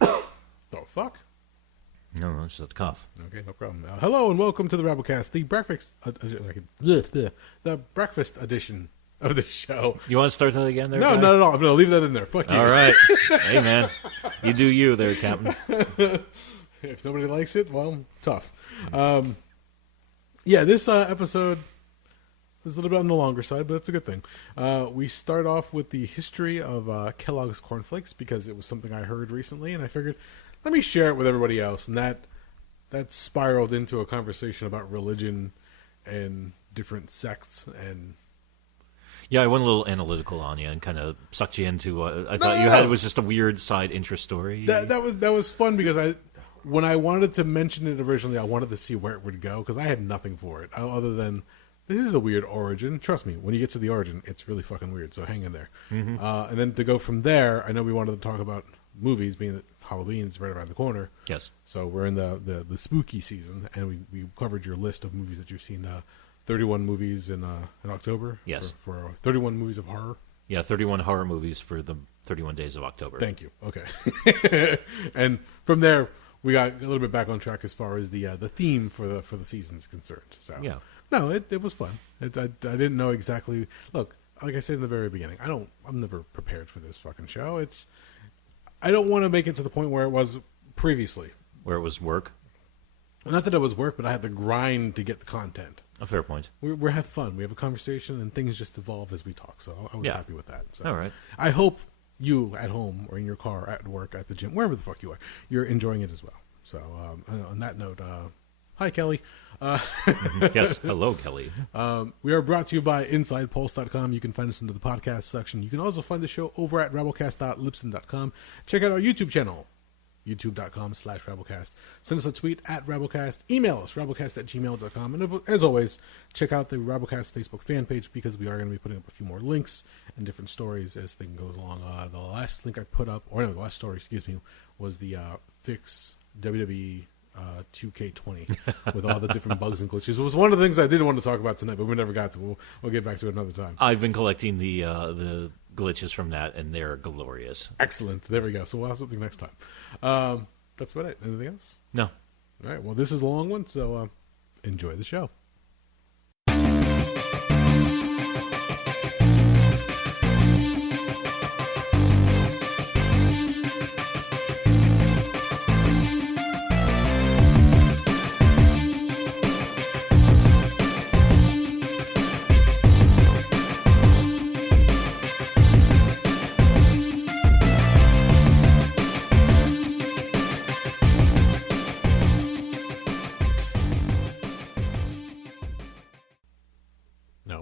Oh, fuck. No, it's just a cough. Okay, no problem. Hello and welcome to the Rabblecast, the breakfast edition of the show. You want to start that again there? No, guy? not at all. I'm going to leave that in there. Fuck you. All right. Hey, man. You do you there, Captain. If nobody likes it, well, tough. This episode is a little bit on the longer side, but that's a good thing. We start off with the history of Kellogg's cornflakes because it was something I heard recently, and I figured, let me share it with everybody else. And that spiraled into a conversation about religion and different sects. And yeah, I went a little analytical on you and kind of sucked you into what I thought you had was just a weird side interest story. That was fun because when I wanted to mention it originally, I wanted to see where it would go because I had nothing for it other than this is a weird origin. Trust me, when you get to the origin, it's really fucking weird. So hang in there. Mm-hmm. And then to go from there, I know we wanted to talk about movies, being that Halloween's right around the corner. Yes. So we're in the spooky season, and we covered your list of movies that you've seen. 31 movies in October. Yes. For 31 movies of horror. Yeah, 31 horror movies for the 31 days of October. Thank you. Okay. And from there, we got a little bit back on track as far as the theme for the season is concerned. So yeah. No, it was fun. I didn't know exactly. Look, like I said in the very beginning, I'm never prepared for this fucking show. I don't want to make it to the point where it was previously. Where it was work? Not that it was work, but I had to grind to get the content. A fair point. We have fun. We have a conversation, and things just evolve as we talk. So I was happy with that. So all right. I hope you at home or in your car, at work, at the gym, wherever the fuck you are, you're enjoying it as well. So on that note, hi, Kelly. Yes, hello, Kelly. We are brought to you by InsidePulse.com. You can find us under the podcast section. You can also find the show over at Rabblecast.libsyn.com. Check out our YouTube channel, youtube.com/Rabblecast. Send us a tweet at Rabblecast. Email us, rabblecast@gmail.com. And as always, check out the Rabblecast Facebook fan page because we are going to be putting up a few more links and different stories as things goes along. The last link I put up, the last story, was the Fix WWE 2K20 with all the different bugs and glitches. It was one of the things I did want to talk about tonight, but we never got to. We'll get back to it another time. I've been collecting the glitches from that, and they're glorious. Excellent. There we go. So we'll have something next time. That's about it. Anything else? No. All right. Well, this is a long one, so enjoy the show.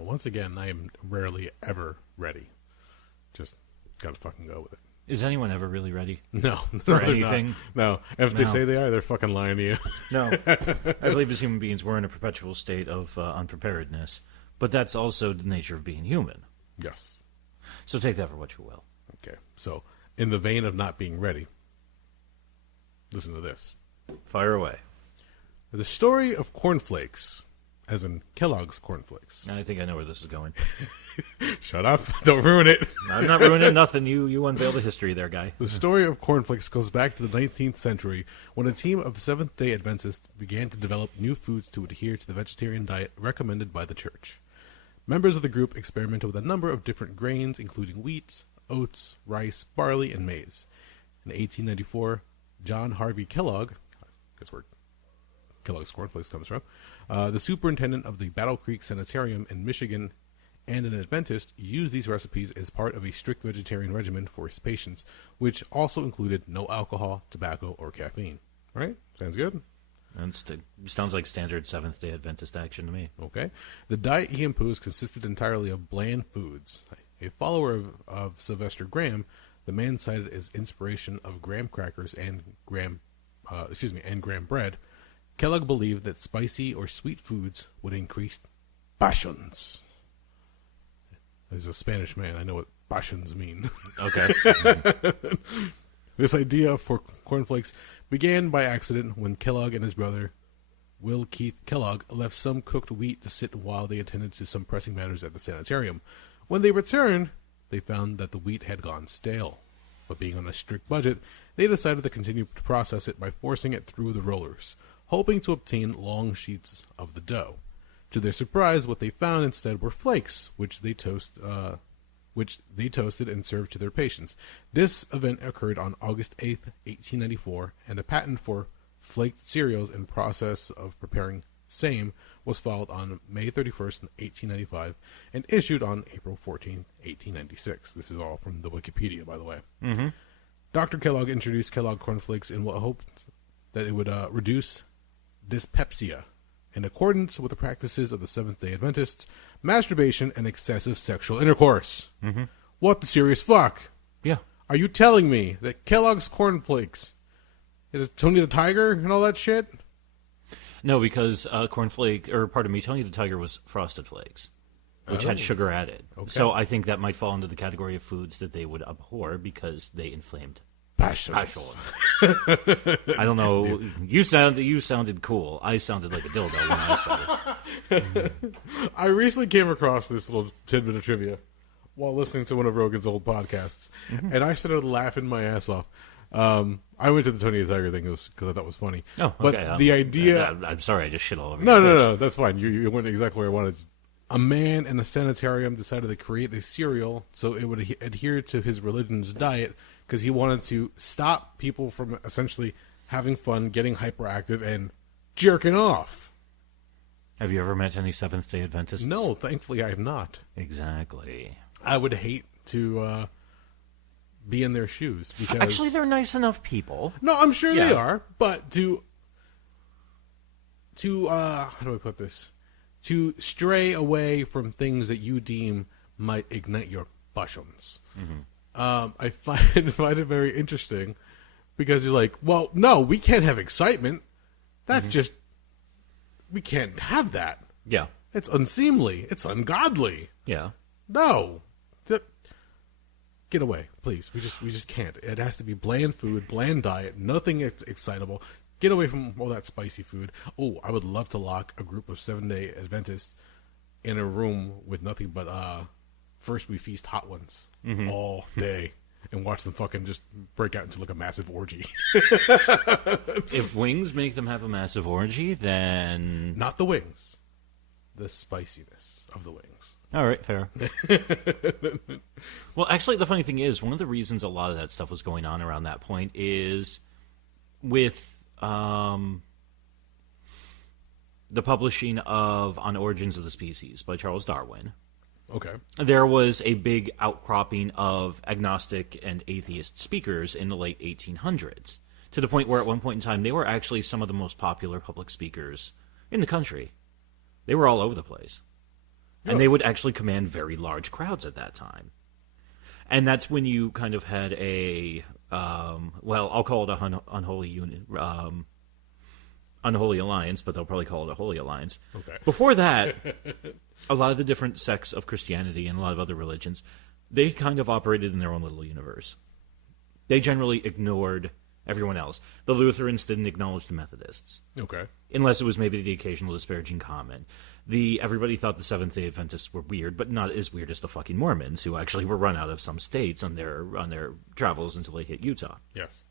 Once again, I am rarely ever ready. Just gotta fucking go with it. Is anyone ever really ready? No. For anything? No. If they say they are, they're fucking lying to you. No. I believe as human beings, we're in a perpetual state of unpreparedness. But that's also the nature of being human. Yes. So take that for what you will. Okay. So, in the vein of not being ready, listen to this. Fire away. The story of cornflakes, as in Kellogg's cornflakes. I think I know where this is going. Shut up. Don't ruin it. I'm not ruining nothing. You unveiled the history there, guy. The story of cornflakes goes back to the 19th century when a team of Seventh-day Adventists began to develop new foods to adhere to the vegetarian diet recommended by the church. Members of the group experimented with a number of different grains, including wheat, oats, rice, barley, and maize. In 1894, John Harvey Kellogg, that's where Kellogg's cornflakes comes from, the superintendent of the Battle Creek Sanitarium in Michigan and an Adventist, used these recipes as part of a strict vegetarian regimen for his patients, which also included no alcohol, tobacco, or caffeine. Right? Sounds good? Sounds like standard Seventh-day Adventist action to me. Okay. The diet he imposed consisted entirely of bland foods. A follower of Sylvester Graham, the man cited as inspiration of graham crackers and graham bread. Kellogg believed that spicy or sweet foods would increase passions. As a Spanish man, I know what passions mean. Okay. This idea for cornflakes began by accident when Kellogg and his brother, Will Keith Kellogg, left some cooked wheat to sit while they attended to some pressing matters at the sanitarium. When they returned, they found that the wheat had gone stale. But being on a strict budget, they decided to continue to process it by forcing it through the rollers, hoping to obtain long sheets of the dough. To their surprise, what they found instead were flakes, which they toasted and served to their patients. This event occurred on August 8th, 1894, and a patent for flaked cereals and process of preparing same was filed on May 31st, 1895, and issued on April 14th, 1896. This is all from the Wikipedia, by the way. Mm-hmm. Dr. Kellogg introduced Kellogg cornflakes in what hoped that it would reduce dyspepsia, in accordance with the practices of the Seventh-day Adventists, masturbation, and excessive sexual intercourse. Mm-hmm. What the serious fuck? Yeah. Are you telling me that Kellogg's cornflakes is Tony the Tiger and all that shit? No, because Tony the Tiger was Frosted Flakes, which had sugar added. Okay. So I think that might fall into the category of foods that they would abhor because they inflamed Passion. I don't know. You sounded cool. I sounded like a dildo when I said it. I recently came across this little tidbit of trivia while listening to one of Rogan's old podcasts, and I started laughing my ass off. I went to the Tony the Tiger thing because I thought it was funny. Oh, but okay. The idea... I'm sorry, I just shit all over No, that's fine. You went exactly where I wanted. A man in a sanitarium decided to create a cereal so it would adhere to his religion's diet because he wanted to stop people from essentially having fun, getting hyperactive, and jerking off. Have you ever met any Seventh-day Adventists? No, thankfully I have not. Exactly. I would hate to be in their shoes because actually they're nice enough people. No, I'm sure they are, but to how do I put this? To stray away from things that you deem might ignite your passions. Mm-hmm. I find it very interesting because you're like, well, no, we can't have excitement. That's just we can't have that. Yeah, it's unseemly. It's ungodly. Yeah, no. Get away, please. We just can't. It has to be bland food, bland diet, nothing excitable. Get away from all that spicy food. Oh, I would love to lock a group of Seventh-day Adventists in a room with nothing but First We Feast hot ones all day and watch them fucking just break out into like a massive orgy. If wings make them have a massive orgy, then... Not the wings. The spiciness of the wings. All right, fair. Well, actually, the funny thing is, one of the reasons a lot of that stuff was going on around that point is with the publishing of On Origins of the Species by Charles Darwin. Okay. There was a big outcropping of agnostic and atheist speakers in the late 1800s, to the point where at one point in time they were actually some of the most popular public speakers in the country. They were all over the place. And they would actually command very large crowds at that time. And that's when you kind of had a, I'll call it a unholy union, unholy alliance, but they'll probably call it a holy alliance. Okay. Before that, a lot of the different sects of Christianity and a lot of other religions, they kind of operated in their own little universe. They generally ignored everyone else. The Lutherans didn't acknowledge the Methodists. Okay. Unless it was maybe the occasional disparaging comment. Everybody thought the Seventh-day Adventists were weird, but not as weird as the fucking Mormons, who actually were run out of some states on their travels until they hit Utah. Yes.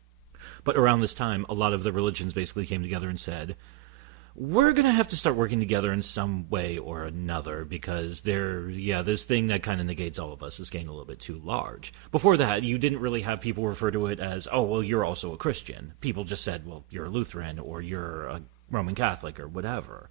But around this time, a lot of the religions basically came together and said, we're going to have to start working together in some way or another because this thing that kind of negates all of us is getting a little bit too large. Before that, you didn't really have people refer to it as, oh, well, you're also a Christian. People just said, well, you're a Lutheran or you're a Roman Catholic or whatever.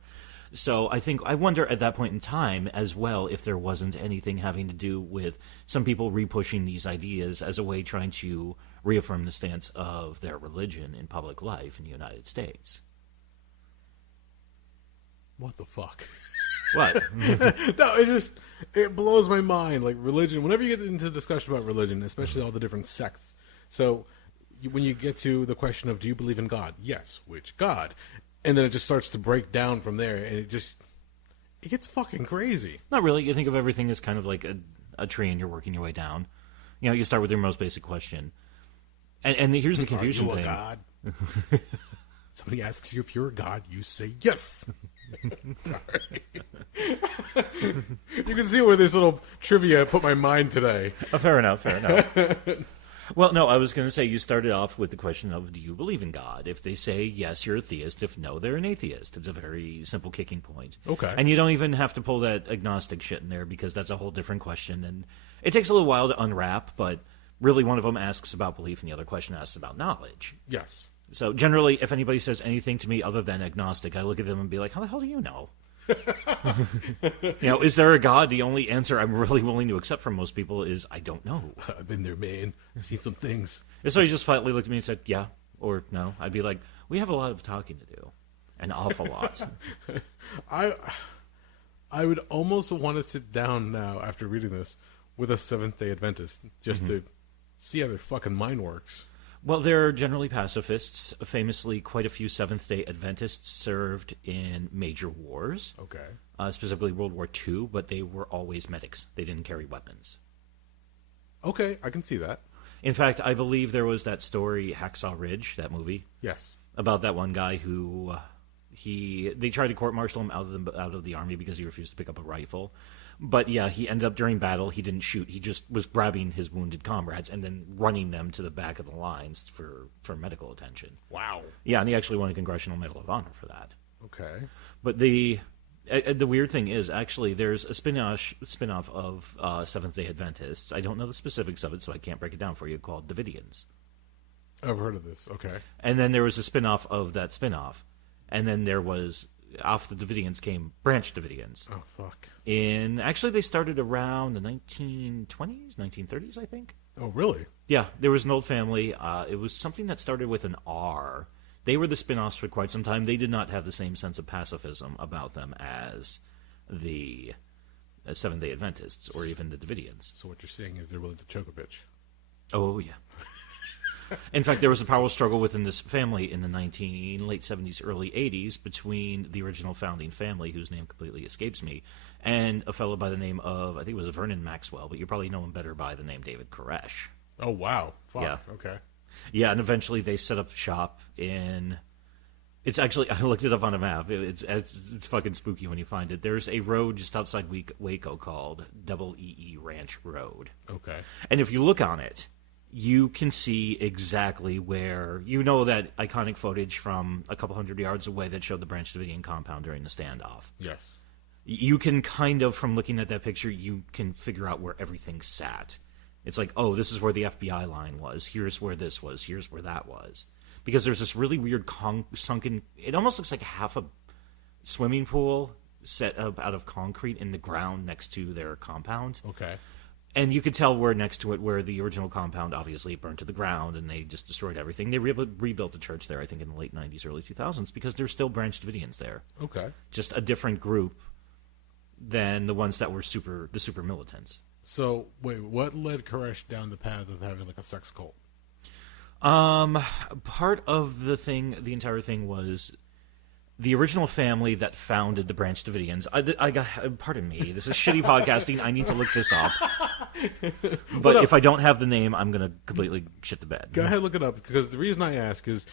So I wonder at that point in time as well if there wasn't anything having to do with some people re-pushing these ideas as a way trying to reaffirm the stance of their religion in public life in the United States. What the fuck? What? No, it blows my mind. Like religion, whenever you get into discussion about religion, especially all the different sects. So when you get to the question of do you believe in God? Yes. Which God? And then it just starts to break down from there, and it gets fucking crazy. Not really. You think of everything as kind of like a tree, and you're working your way down. You know, you start with your most basic question. And here's the confusion thing. Are you a god? Somebody asks you if you're a god, you say yes. Sorry. You can see where this little trivia put my mind today. Fair enough. Well, no, I was going to say you started off with the question of, do you believe in God? If they say yes, you're a theist. If no, they're an atheist. It's a very simple kicking point. Okay. And you don't even have to pull that agnostic shit in there because that's a whole different question. And it takes a little while to unwrap, but really one of them asks about belief and the other question asks about knowledge. Yes. So generally, if anybody says anything to me other than agnostic, I look at them and be like, how the hell do you know? Is there a God? The only answer I'm really willing to accept from most people is, I don't know. I've been there, man. I've seen some things. So he just flatly looked at me and said, yeah or no. I'd be like, we have a lot of talking to do. An awful lot. I would almost want to sit down now after reading this with a Seventh-day Adventist just to see how their fucking mind works. Well, they're generally pacifists. Famously, quite a few Seventh-day Adventists served in major wars. Okay. Specifically World War II, but they were always medics. They didn't carry weapons. Okay, I can see that. In fact, I believe there was that story, Hacksaw Ridge, that movie. Yes. About that one guy who they tried to court-martial him out of the army because he refused to pick up a rifle. But yeah, he ended up during battle, he didn't shoot. He just was grabbing his wounded comrades and then running them to the back of the lines for medical attention. Wow. Yeah, and he actually won a Congressional Medal of Honor for that. Okay. But the weird thing is, actually, there's a spin-off of Seventh-day Adventists. I don't know the specifics of it, so I can't break it down for you, called Davidians. I've heard of this. Okay. And then there was a spin-off of that spin-off. And then there was, off the Davidians came Branch Davidians. Oh, fuck. Actually, they started around the 1920s, 1930s, I think. Oh, really? Yeah, there was an old family. It was something that started with an R. They were the spin-offs for quite some time. They did not have the same sense of pacifism about them as the Seventh-day Adventists or even the Davidians. So what you're saying is they're willing to choke a bitch. Oh, yeah. In fact, there was a power struggle within this family in the late 70s, early 80s between the original founding family, whose name completely escapes me, and a fellow by the name of, I think it was Vernon Maxwell, but you probably know him better by the name David Koresh. Oh, wow. Fuck. Yeah. Okay. Yeah, and eventually they set up shop in... It's actually... I looked it up on a map. It's fucking spooky when you find it. There's a road just outside Waco called Double EE Ranch Road. Okay. And if you look on it, you can see exactly where... You know that iconic footage from a couple hundred yards away that showed the Branch Davidian compound during the standoff? Yes. You can kind of, from looking at that picture, you can figure out where everything sat. It's like, oh, this is where the FBI line was. Here's where this was. Here's where that was. Because there's this really weird sunken... It almost looks like half a swimming pool set up out of concrete in the ground next to their compound. Okay. And you could tell where next to it, where the original compound obviously burned to the ground and they just destroyed everything. They rebuilt the church there, I think, in the late 90s, early 2000s, because there's still Branch Davidians there. Okay. Just a different group than the ones that were the super militants. So, wait, what led Koresh down the path of having, like, a sex cult? Part of the entire thing was the original family that founded the Branch Davidians. Pardon me, this is shitty podcasting. I need to look this up. But if I don't have the name, I'm going to completely shit the bed. Go ahead, look it up, because the reason I ask is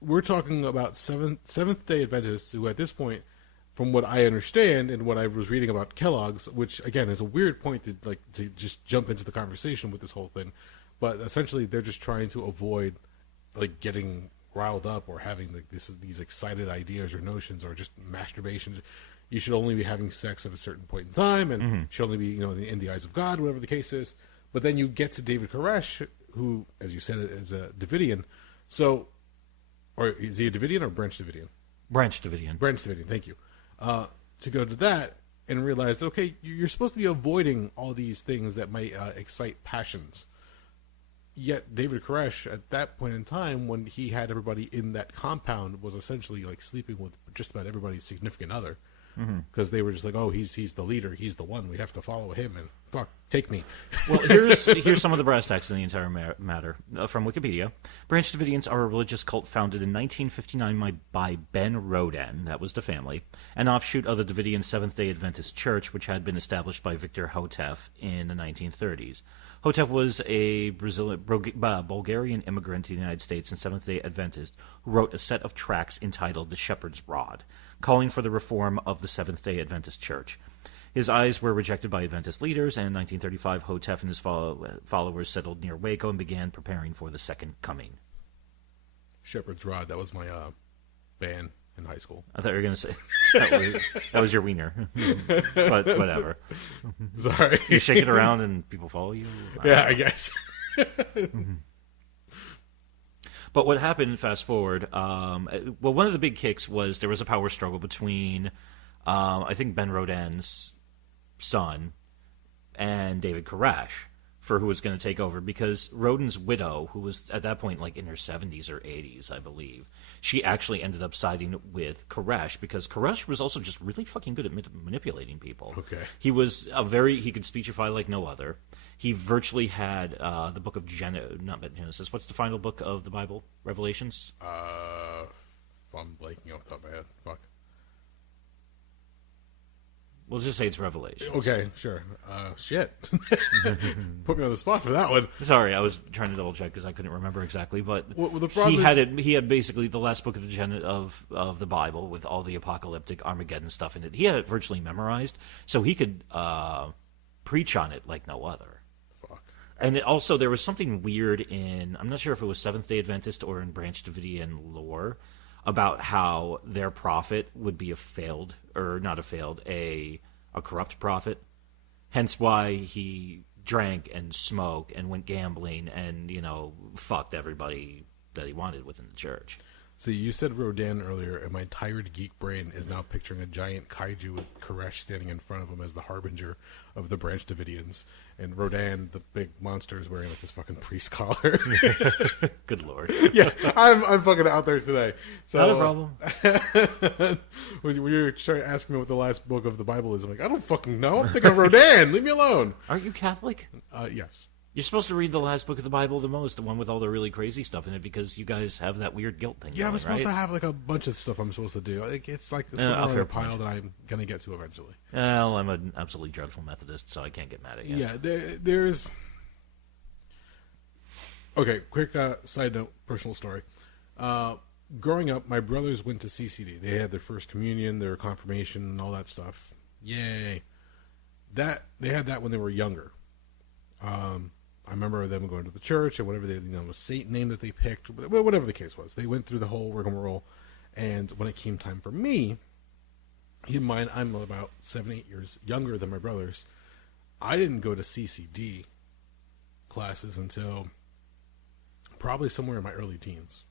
we're talking about Seventh-day Adventists who, at this point, from what I understand and what I was reading about Kellogg's, which, again, is a weird point to just jump into the conversation with this whole thing, but essentially they're just trying to avoid, like, getting riled up or having these excited ideas or notions or just masturbations. You should only be having sex at a certain point in time and should only be, in the eyes of God, whatever the case is. But then you get to David Koresh, who, as you said, is a Davidian. So, or is he a Davidian or Branch Davidian? Branch Davidian. Branch Davidian, thank you. To go to that and realize, okay, you're supposed to be avoiding all these things that might excite passions. Yet David Koresh, at that point in time, when he had everybody in that compound, was essentially like sleeping with just about everybody's significant other. Because they were just like, oh, he's the leader, he's the one, we have to follow him, and fuck, take me. Well, here's some of the brass tacks in the entire matter. From Wikipedia, Branch Davidians are a religious cult founded in 1959 by Ben Roden, that was the family, an offshoot of the Davidian Seventh-day Adventist Church, which had been established by Victor Hotef in the 1930s. Hotef was a Bulgarian immigrant to the United States and Seventh-day Adventist who wrote a set of tracts entitled The Shepherd's Rod, calling for the reform of the Seventh-day Adventist Church. His eyes were rejected by Adventist leaders, and in 1935, Hotef and his followers settled near Waco and began preparing for the Second Coming. Shepherd's Rod, that was my band in high school. I thought you were going to say that was your wiener. But whatever. Sorry. You shake it around and people follow you? Yeah, I guess. But what happened, fast forward, one of the big kicks was there was a power struggle between, I think, Ben Rodin's son and David Koresh for who was going to take over, because Rodin's widow, who was at that point like in her 70s or 80s, I believe, she actually ended up siding with Koresh because Koresh was also just really fucking good at manipulating people. Okay. He was he could speechify like no other. He virtually had the book of Genesis. What's the final book of the Bible? Revelations? I'm blanking off the top of my head. Fuck. We'll just say it's Revelations. Okay, sure. Shit. Put me on the spot for that one. Sorry, I was trying to double check because I couldn't remember exactly. But well, the problem he had basically the last book of the Bible with all the apocalyptic Armageddon stuff in it. He had it virtually memorized, so he could preach on it like no other. Fuck. And also, there was something weird I'm not sure if it was Seventh-day Adventist or in Branch Davidian lore, about how their prophet would be a corrupt prophet. Hence why he drank and smoked and went gambling and, fucked everybody that he wanted within the church. See, you said Rodin earlier, and my tired geek brain is now picturing a giant kaiju with Koresh standing in front of him as the harbinger of the Branch Davidians. And Rodin, the big monster, is wearing like this fucking priest collar. Good lord. Yeah, I'm fucking out there today. So, not a problem. When you were trying to ask me what the last book of the Bible is, I'm like, I don't fucking know. I'm thinking Rodin. Leave me alone. Aren't you Catholic? Yes. You're supposed to read the last book of the Bible the most, the one with all the really crazy stuff in it, because you guys have that weird guilt thing. Yeah, going, I'm supposed right? to have like a bunch of stuff I'm supposed to do. It's like somewhere in a pile that I'm going to get to eventually. Well, I'm an absolutely dreadful Methodist, so I can't get mad at you. Yeah, there's... Okay, quick side note, personal story. Growing up, my brothers went to CCD. They had their first communion, their confirmation, and all that stuff. Yay. They had that when they were younger. I remember them going to the church and whatever the saint name that they picked, whatever the case was. They went through the whole rigmarole, and when it came time for me, keep in mind I'm about 7-8 years younger than my brothers. I didn't go to CCD classes until probably somewhere in my early teens,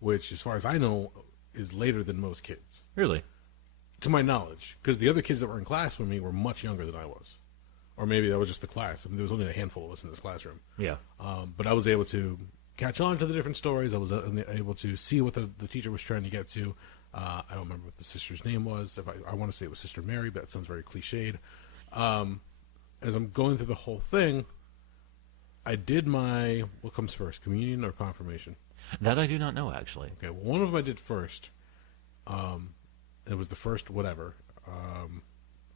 which, as far as I know, is later than most kids. Really? To my knowledge, because the other kids that were in class with me were much younger than I was. Or maybe that was just the class. I mean, there was only a handful of us in this classroom. Yeah. But I was able to catch on to the different stories. I was able to see what the teacher was trying to get to. I don't remember what the sister's name was. If I want to say it was Sister Mary, but that sounds very cliched. As I'm going through the whole thing, I did what comes first, communion or confirmation? That I do not know, actually. Okay, well, one of them I did first. It was the first whatever.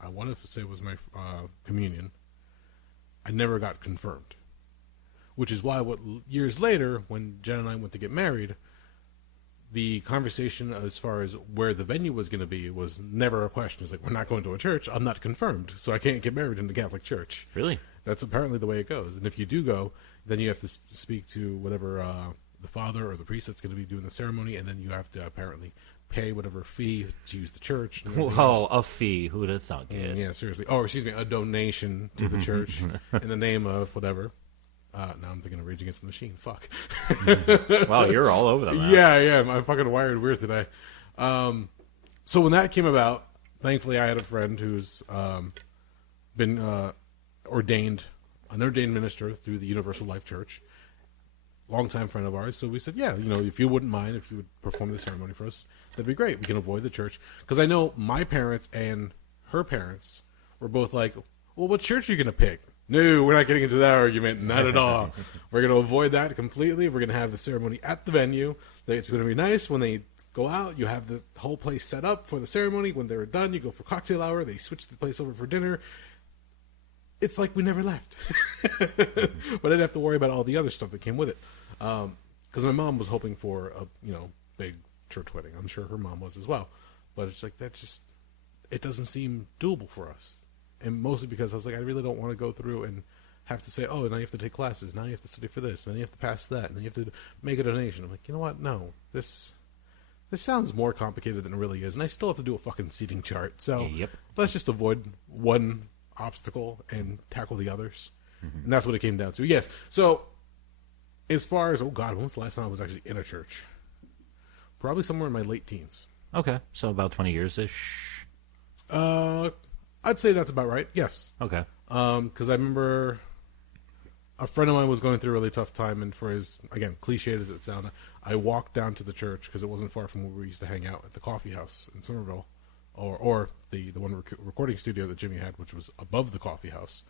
I wanted to say it was my communion. I never got confirmed. Which is why years later, when Jen and I went to get married, the conversation as far as where the venue was going to be was never a question. It's like, we're not going to a church. I'm not confirmed, so I can't get married in the Catholic Church. Really? That's apparently the way it goes. And if you do go, then you have to speak to whatever the father or the priest that's going to be doing the ceremony, and then you have to apparently pay whatever fee to use the church. Whoa, a fee. Who would have thunk it? Yeah, seriously. Oh, excuse me, a donation to the church in the name of whatever. Now I'm thinking of Rage Against the Machine. Fuck. Wow, you're all over them. Yeah, I am. I'm fucking wired weird today. So when that came about, thankfully I had a friend who's been an ordained minister through the Universal Life Church. Longtime friend of ours. So we said, yeah, if you wouldn't mind, if you would perform the ceremony for us, that'd be great. We can avoid the church. Because I know my parents and her parents were both like, well, what church are you going to pick? No, we're not getting into that argument. Not at all. We're going to avoid that completely. We're going to have the ceremony at the venue. It's going to be nice. When they go out, you have the whole place set up for the ceremony. When they're done, you go for cocktail hour. They switch the place over for dinner. It's like we never left. But I didn't have to worry about all the other stuff that came with it. Because my mom was hoping for a big church wedding. I'm sure her mom was as well. But it's like, it doesn't seem doable for us. And mostly because I was like, I really don't want to go through and have to say, oh, now you have to take classes, now you have to study for this, and then you have to pass that, and then you have to make a donation. I'm like, you know what? No, this sounds more complicated than it really is, and I still have to do a fucking seating chart. So let's just avoid one obstacle and tackle the others. And that's what it came down to. Yes. So as far as, oh God, when was the last time I was actually in a church? Probably somewhere in my late teens. Okay, so about 20 years-ish? I'd say that's about right, yes. Okay. Because I remember a friend of mine was going through a really tough time, and for as, again, cliched as it sounded, I walked down to the church because it wasn't far from where we used to hang out at the coffee house in Somerville, or the one recording studio that Jimmy had, which was above the coffee house,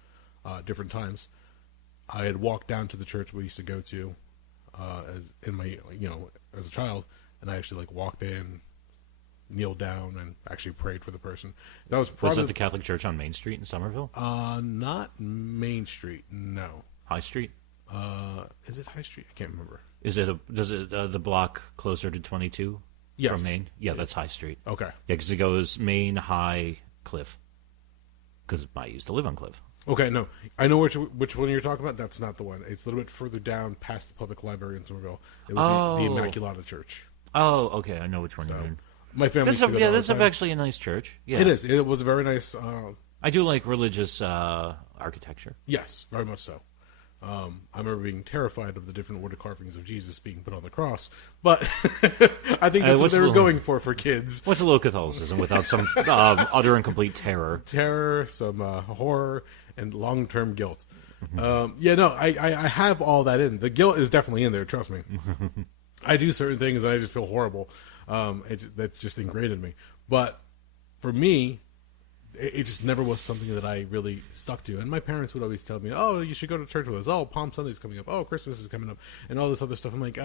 different times. I had walked down to the church we used to go to as a child, and I actually walked in, kneeled down, and actually prayed for the person. That was probably... Was it the Catholic Church on Main Street in Somerville? Not Main Street, no. High Street? Is it High Street? I can't remember. Does it the block closer to 22 yes. from Main? Yeah, that's High Street. Okay. Yeah, because it goes Main, High, Cliff. Because I used to live on Cliff. Okay, no. I know which one you're talking about. That's not the one. It's a little bit further down past the public library in Somerville. It was the Immaculata Church. Oh, okay. I know which one you're in. My family used to go there all the time. That's actually a nice church. Yeah. It is. It was a very nice... I do like religious architecture. Yes, very much so. I remember being terrified of the different wood carvings of Jesus being put on the cross, but I think that's what they were going for kids. What's a little Catholicism without some utter and complete terror? Terror, some horror, and long-term guilt. I have all that in. The guilt is definitely in there, trust me. I do certain things and I just feel horrible. That's just ingrained in me. But for me, it just never was something that I really stuck to. And my parents would always tell me, oh, you should go to church with us. Oh, Palm Sunday's coming up. Oh, Christmas is coming up. And all this other stuff. I'm like,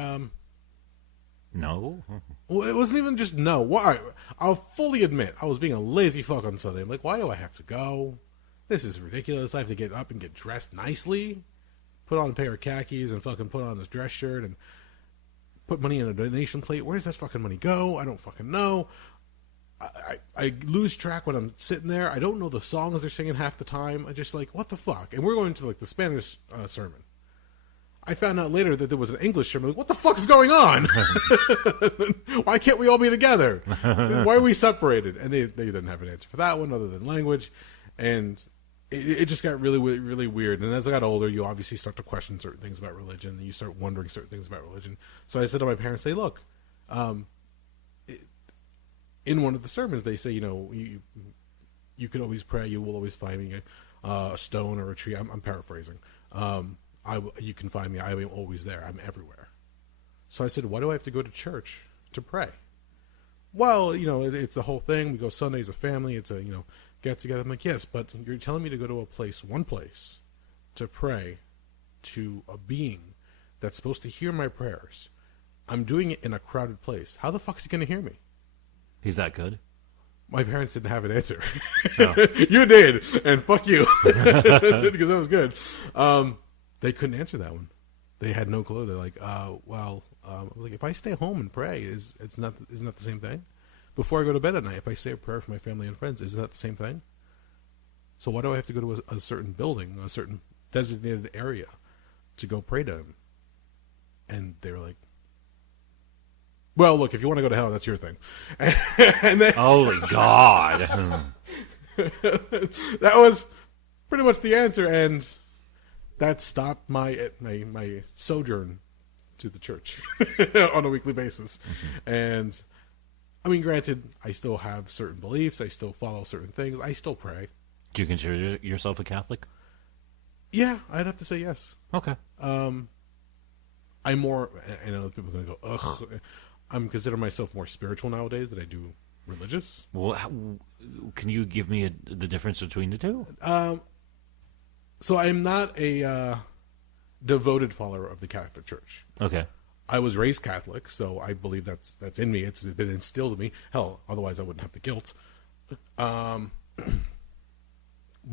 no. Well, it wasn't even just no. Why? I'll fully admit I was being a lazy fuck on Sunday. I'm like, why do I have to go? This is ridiculous. I have to get up and get dressed nicely, put on a pair of khakis and fucking put on this dress shirt and put money in a donation plate. Where does that fucking money go? I don't fucking know. I lose track when I'm sitting there. I don't know the songs they're singing half the time. I just what the fuck? And we're going to the Spanish sermon. I found out later that there was an English sermon. What the fuck is going on? Why can't we all be together? Why are we separated? And they didn't have an answer for that one other than language. And it just got really, really weird. And as I got older, you obviously start to question certain things about religion. And you start wondering certain things about religion. So I said to my parents, "Hey, look, in one of the sermons, they say, you can always pray. You will always find me a stone or a tree." I'm paraphrasing. You can find me. I am always there. I'm everywhere. So I said, why do I have to go to church to pray? Well, it's the whole thing. We go Sunday as a family. It's a, get together. I'm like, yes, but you're telling me to go to one place, to pray to a being that's supposed to hear my prayers. I'm doing it in a crowded place. How the fuck is he going to hear me? He's that good? My parents didn't have an answer. Oh. You did, and fuck you, because that was good. They couldn't answer that one. They had no clue. They're like, I was like, if I stay home and pray, isn't that the same thing? Before I go to bed at night, if I say a prayer for my family and friends, isn't that the same thing? So why do I have to go to a certain building, a certain designated area, to go pray to him? And they were like, well, look, if you want to go to hell, that's your thing. And then, holy God. That was pretty much the answer, and that stopped my sojourn to the church on a weekly basis. Mm-hmm. And, I mean, granted, I still have certain beliefs. I still follow certain things. I still pray. Do you consider yourself a Catholic? Yeah, I'd have to say yes. Okay. I'm more, I know people are going to go, ugh. I'm considering myself more spiritual nowadays than I do religious. Well, can you give me the difference between the two? So I'm not a devoted follower of the Catholic Church. Okay. I was raised Catholic, so I believe that's in me. It's been instilled in me. Hell, otherwise I wouldn't have the guilt. But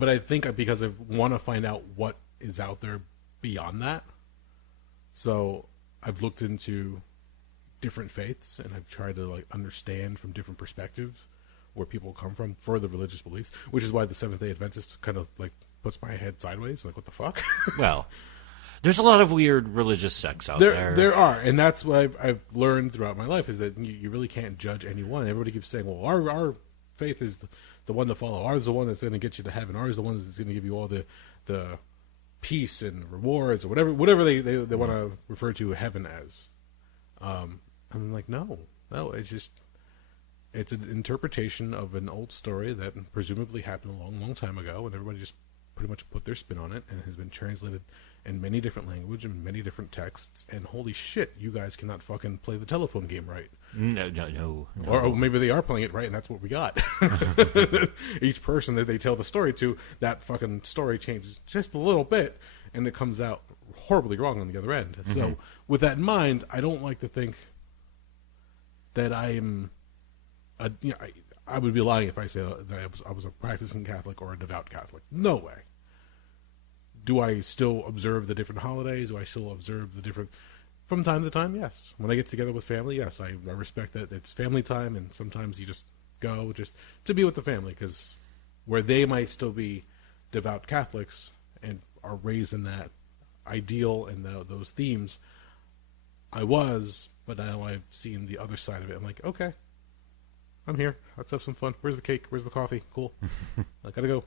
I think because I want to find out what is out there beyond that. So I've looked into different faiths, and I've tried to understand from different perspectives where people come from for the religious beliefs, which is why the Seventh-day Adventist kind of like puts my head sideways, like what the fuck. Well, there's a lot of weird religious sects out there. There are, and that's what I've learned throughout my life is that you really can't judge anyone. Everybody keeps saying, well, our faith is the one to follow. Ours is the one that's going to get you to heaven. Ours is the one that's going to give you all the peace and rewards or whatever they want to refer to heaven as. I'm like, no, it's an interpretation of an old story that presumably happened a long, long time ago, and everybody just pretty much put their spin on it, and it has been translated in many different language and many different texts. And holy shit, you guys cannot fucking play the telephone game right. No. Or maybe they are playing it right, and that's what we got. Each person that they tell the story to, that fucking story changes just a little bit, and it comes out horribly wrong on the other end. Mm-hmm. So, with that in mind, I don't like to think that I am. I would be lying if I said that I was a practicing Catholic or a devout Catholic. No way. Do I still observe the different holidays? Do I still observe the different... From time to time, yes. When I get together with family, yes. I respect that it's family time, and sometimes you just go just to be with the family, because where they might still be devout Catholics and are raised in that ideal and those themes, I was, but now I've seen the other side of it. I'm like, okay, I'm here. Let's have some fun. Where's the cake? Where's the coffee? Cool. I gotta go.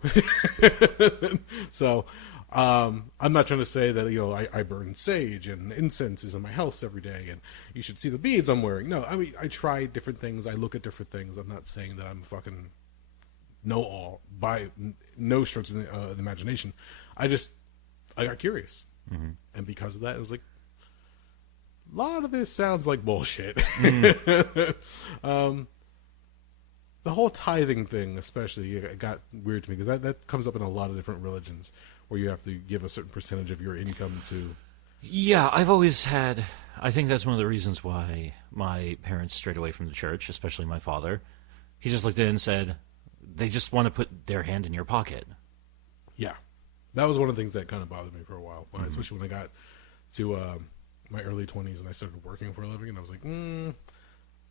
So, I'm not trying to say that, I burn sage and incense is in my house every day and you should see the beads I'm wearing. No, I mean, I try different things. I look at different things. I'm not saying that I'm fucking know-all by no stretch of the imagination. I got curious. Mm-hmm. And because of that, it was like, a lot of this sounds like bullshit. The whole tithing thing, especially, it got weird to me because that comes up in a lot of different religions where you have to give a certain percentage of your income to. Yeah, I've always had. I think that's one of the reasons why my parents strayed away from the church, especially my father. He just looked at it and said, "They just want to put their hand in your pocket." Yeah, that was one of the things that kind of bothered me for a while, especially when I got to my early 20s and I started working for a living, and I was like,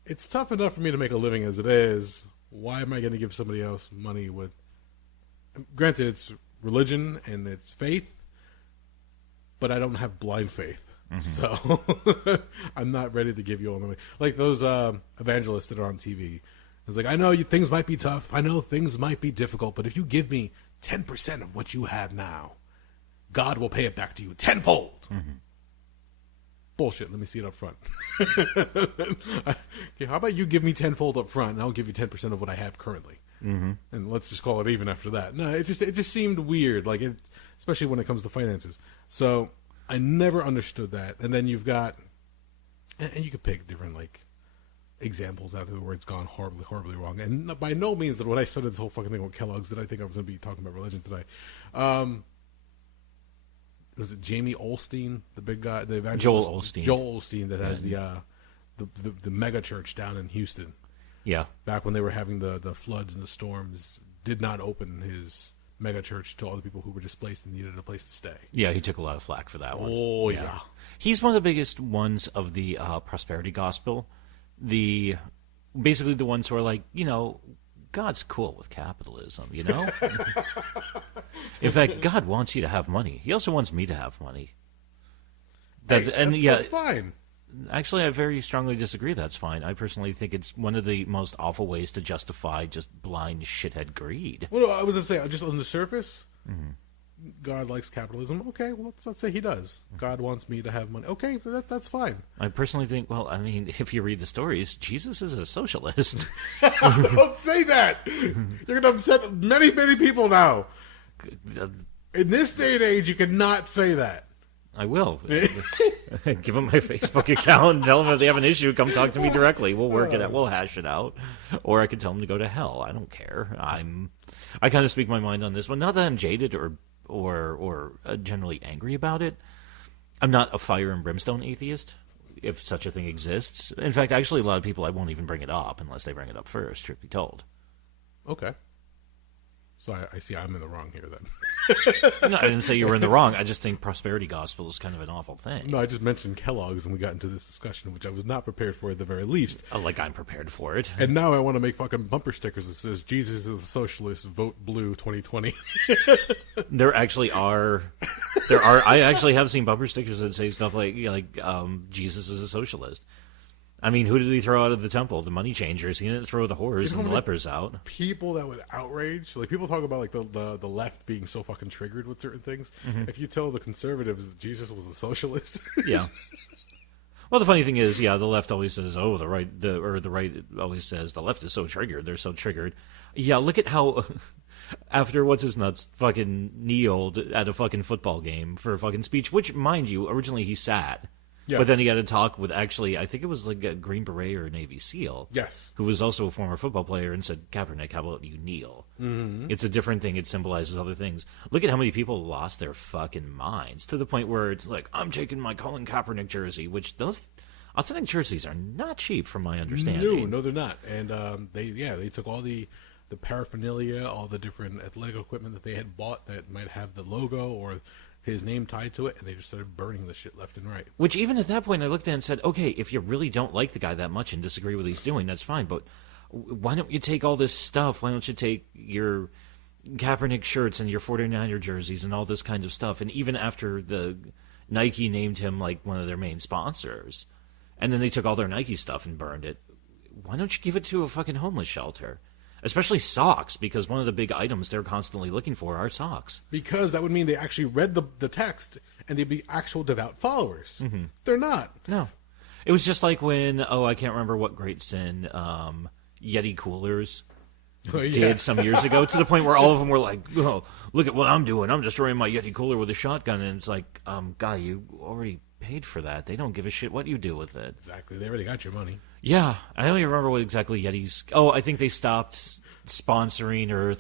it's tough enough for me to make a living as it is. Why am I going to give somebody else money with... Granted, it's religion and it's faith, but I don't have blind faith. Mm-hmm. So I'm not ready to give you all the money. Like those evangelists that are on TV. It's like, I know things might be tough. I know things might be difficult, but if you give me 10% of what you have now, God will pay it back to you tenfold. Mm-hmm. Bullshit, let me see it up front. Okay, how about you give me tenfold up front, and I'll give you 10% of what I have currently. Mm-hmm. And let's just call it even after that. No, it just seemed weird, especially when it comes to finances. So I never understood that. And then you've got, and you could pick different examples after where it's gone horribly, horribly wrong. And by no means that when I started this whole fucking thing with Kellogg's did I think I was going to be talking about religion today. Was it Jamie Olstein, the big guy, the evangelist? Joel Olstein that has the mega church down in Houston. Yeah. Back when they were having the floods and the storms, did not open his mega church to all the people who were displaced and needed a place to stay. Yeah, he took a lot of flack for that one. Oh, yeah. He's one of the biggest ones of the prosperity gospel. Basically the ones who are like, God's cool with capitalism, In fact, God wants you to have money. He also wants me to have money. That's fine. Actually, I very strongly disagree that's fine. I personally think it's one of the most awful ways to justify just blind shithead greed. Well, I was going to say, just on the surface, God likes capitalism. Okay, well, let's say he does. God wants me to have money. Okay, that's fine. I personally think, if you read the stories, Jesus is a socialist. Don't say that! You're going to upset many, many people now. In this day and age, you cannot say that. I will. Give them my Facebook account and tell them if they have an issue, come talk to me directly. We'll work it out. We'll hash it out. Or I could tell them to go to hell. I don't care. I kind of speak my mind on this one. Not that I'm jaded or generally angry about it. I'm not a fire and brimstone atheist, if such a thing exists. In fact, actually, a lot of people, I won't even bring it up unless they bring it up first, truth be told. Okay. So I see I'm in the wrong here, then. No, I didn't say you were in the wrong. I just think prosperity gospel is kind of an awful thing. No, I just mentioned Kellogg's and we got into this discussion, which I was not prepared for at the very least. Like I'm prepared for it. And now I want to make fucking bumper stickers that says, Jesus is a socialist, vote blue 2020. There actually are. I actually have seen bumper stickers that say stuff like Jesus is a socialist. I mean, who did he throw out of the temple? The money changers. He didn't throw the whores and the lepers out. People that would outrage, like people talk about like the left being so fucking triggered with certain things. Mm-hmm. If you tell the conservatives that Jesus was a socialist, yeah. Well, the funny thing is, the left always says, "Oh, the right," always says the left is so triggered. They're so triggered. Yeah, look at how after what's his nuts fucking kneeled at a fucking football game for a fucking speech, which, mind you, originally he sat. Yes. But then he had to talk with I think it was like a Green Beret or a Navy SEAL. Yes. Who was also a former football player and said, Kaepernick, how about you kneel? Mm-hmm. It's a different thing. It symbolizes other things. Look at how many people lost their fucking minds to the point where it's like, I'm taking my Colin Kaepernick jersey, which those authentic jerseys are not cheap from my understanding. No, they're not. And they took all the paraphernalia, all the different athletic equipment that they had bought that might have the logo or his name tied to it, and they just started burning the shit left and right. Which even at that point I looked at and said, okay, if you really don't like the guy that much and disagree with what he's doing, that's fine, but why don't you take all this stuff? Why don't you take your Kaepernick shirts and your 49er jerseys and all this kind of stuff? And even after the Nike named him like one of their main sponsors, and then they took all their Nike stuff and burned it, why don't you give it to a fucking homeless shelter? Especially socks, because one of the big items they're constantly looking for are socks. Because that would mean they actually read the text, and they'd be actual devout followers. Mm-hmm. They're not. No. It was just like when, I can't remember what great sin, Yeti coolers did some years ago, to the point where all of them were like, oh, look at what I'm doing. I'm destroying my Yeti cooler with a shotgun. And it's like, guy, you already paid for that. They don't give a shit what you do with it. Exactly. They already got your money. Yeah. I don't even remember what exactly Yeti's... Oh, I think they stopped sponsoring or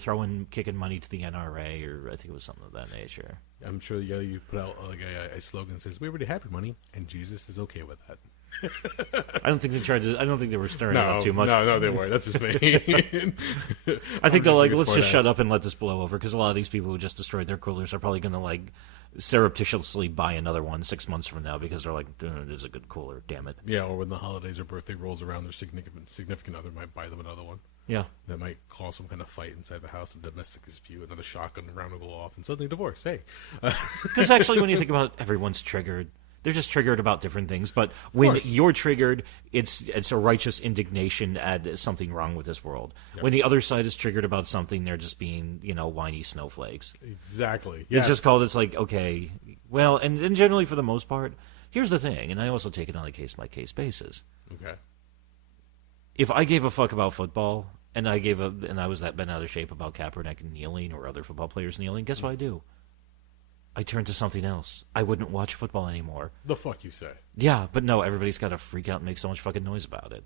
kicking money to the NRA, or I think it was something of that nature. I'm sure Yeti put out like a slogan that says, we already have your money, and Jesus is okay with that. I don't think they were stirring it up too much. No, they weren't. That's just me. I think they're like, let's just shut up and let this blow over, because a lot of these people who just destroyed their coolers are probably going to like surreptitiously buy another one 6 months from now because they're like, it is a good cooler, damn it. Yeah, or when the holidays or birthday rolls around, their significant other might buy them another one. Yeah. That might cause some kind of fight inside the house, a domestic dispute, another shotgun round will go off, and suddenly divorce. Hey. Because actually, when you think about it, everyone's triggered. They're just triggered about different things. But when you're triggered, it's a righteous indignation at something wrong with this world. Yes. When the other side is triggered about something, they're just being, whiny snowflakes. Exactly. Yes. It's just called, it's like, okay, well, and generally for the most part, here's the thing, and I also take it on a case-by-case basis. Okay. If I gave a fuck about football, and I was that bent out of shape about Kaepernick kneeling or other football players kneeling, guess what I do? I turn to something else. I wouldn't watch football anymore. The fuck you say? Yeah, but no, everybody's got to freak out and make so much fucking noise about it.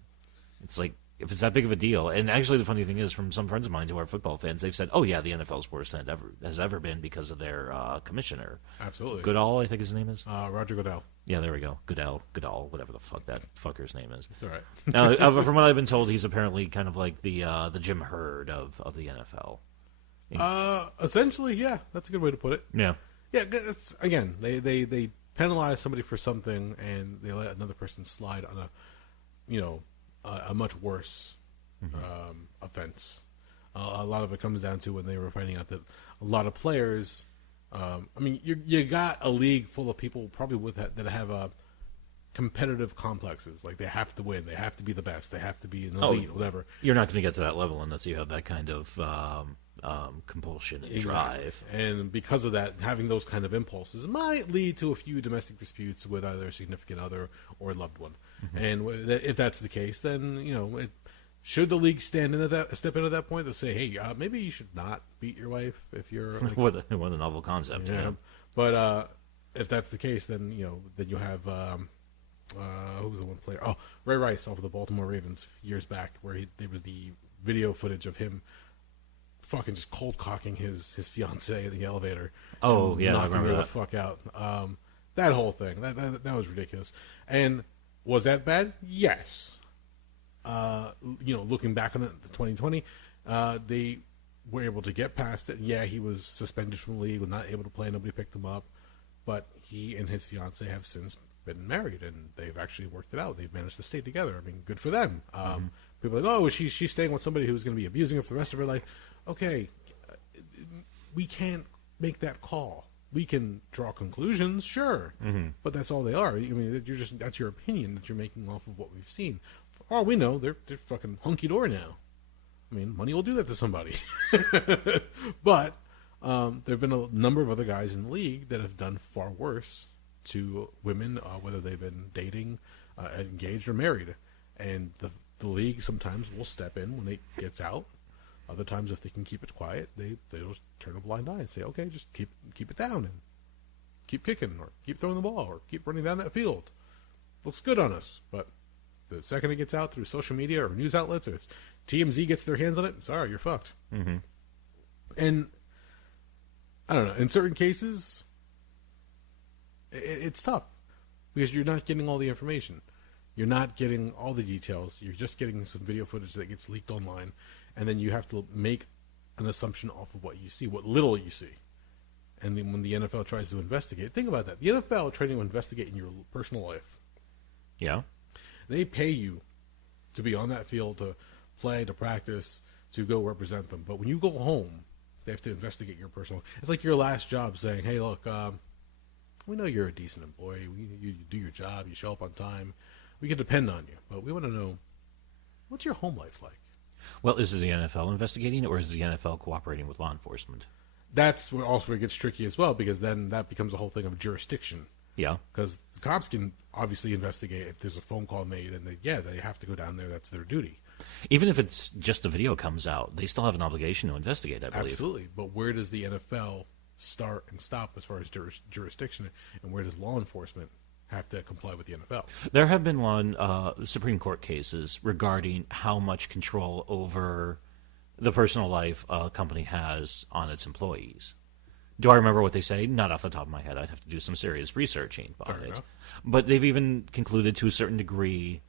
It's like, if it's that big of a deal, and actually the funny thing is, from some friends of mine who are football fans, they've said, oh yeah, the NFL's worse than it has ever been because of their commissioner. Absolutely. Goodall, I think his name is? Roger Goodell. Yeah, there we go. Goodall, whatever the fuck that fucker's name is. It's all right. Now, from what I've been told, he's apparently kind of like the Jim Hurd of the NFL. Essentially, yeah, that's a good way to put it. Yeah. Yeah, again, they penalize somebody for something, and they let another person slide on a much worse offense. A lot of it comes down to when they were finding out that a lot of players. You got a league full of people probably that have competitive complexes. Like they have to win, they have to be the best, they have to be in the lead, whatever. You're not going to get to that level unless you have that kind of compulsion and drive. And because of that, having those kind of impulses might lead to a few domestic disputes with either a significant other or a loved one. Mm-hmm. And if that's the case, then should the league step into that point to say, hey, maybe you should not beat your wife if you're like, what a novel concept. Yeah. But if that's the case, then then you have who was the one player? Oh, Ray Rice off of the Baltimore Ravens years back, where there was the video footage of him fucking just cold cocking his fiance in the elevator. Oh yeah, knocking I remember her that. The fuck out. That whole thing that was ridiculous. And was that bad? Yes. Looking back on it, 2020, they were able to get past it. Yeah, he was suspended from the league, was not able to play. Nobody picked him up. But he and his fiance have since been married, and they've actually worked it out. They've managed to stay together. I mean, good for them. People are like, oh, she's staying with somebody who's going to be abusing her for the rest of her life. Okay, we can't make that call. We can draw conclusions, sure, but that's all they are. I mean, that's your opinion that you're making off of what we've seen. For all we know, they're fucking hunky-dory now. I mean, money will do that to somebody. But there have been a number of other guys in the league that have done far worse to women, whether they've been dating, engaged, or married. And the league sometimes will step in when it gets out. Other times, if they can keep it quiet, they'll turn a blind eye and say, okay, just keep it down and keep kicking or keep throwing the ball or keep running down that field. Looks good on us. But the second it gets out through social media or news outlets, or it's TMZ gets their hands on it, sorry, you're fucked. And I don't know, in certain cases, it's tough because you're not getting all the information. You're not getting all the details. You're just getting some video footage that gets leaked online, and then you have to make an assumption off of what you see, what little you see. And then when the NFL tries to investigate, think about that. The NFL trying to investigate in your personal life. Yeah. They pay you to be on that field, to play, to practice, to go represent them. But when you go home, they have to investigate your personal. It's like your last job saying, hey, look, we know you're a decent employee. You do your job. You show up on time. We can depend on you. But we want to know, what's your home life like? Well, is it the NFL investigating, or is the NFL cooperating with law enforcement? That's where also it gets tricky as well, because then that becomes a whole thing of jurisdiction. Yeah. Because the cops can obviously investigate if there's a phone call made, and they have to go down there. That's their duty. Even if it's just a video comes out, they still have an obligation to investigate, I believe. Absolutely. But where does the NFL start and stop as far as jurisdiction, and where does law enforcement have to comply with the NFL? There have been Supreme Court cases regarding how much control over the personal life a company has on its employees. Do I remember what they say? Not off the top of my head. I'd have to do some serious researching on it. But they've even concluded to a certain degree,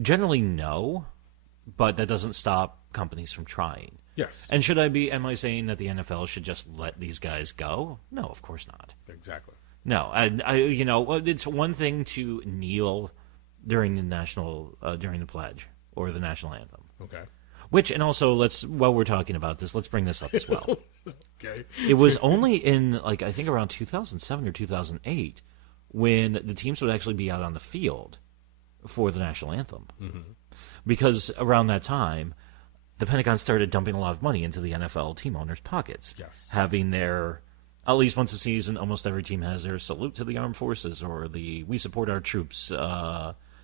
generally no, but that doesn't stop companies from trying. Yes. And am I saying that the NFL should just let these guys go? No, of course not. Exactly. No, it's one thing to kneel during the pledge or the national anthem. Okay. Which, and also, while we're talking about this, let's bring this up as well. Okay. It was only in, I think around 2007 or 2008 when the teams would actually be out on the field for the national anthem. Mm-hmm. Because around that time, the Pentagon started dumping a lot of money into the NFL team owners' pockets. Yes. Having their, at least once a season, almost every team has their salute to the armed forces or the we support our troops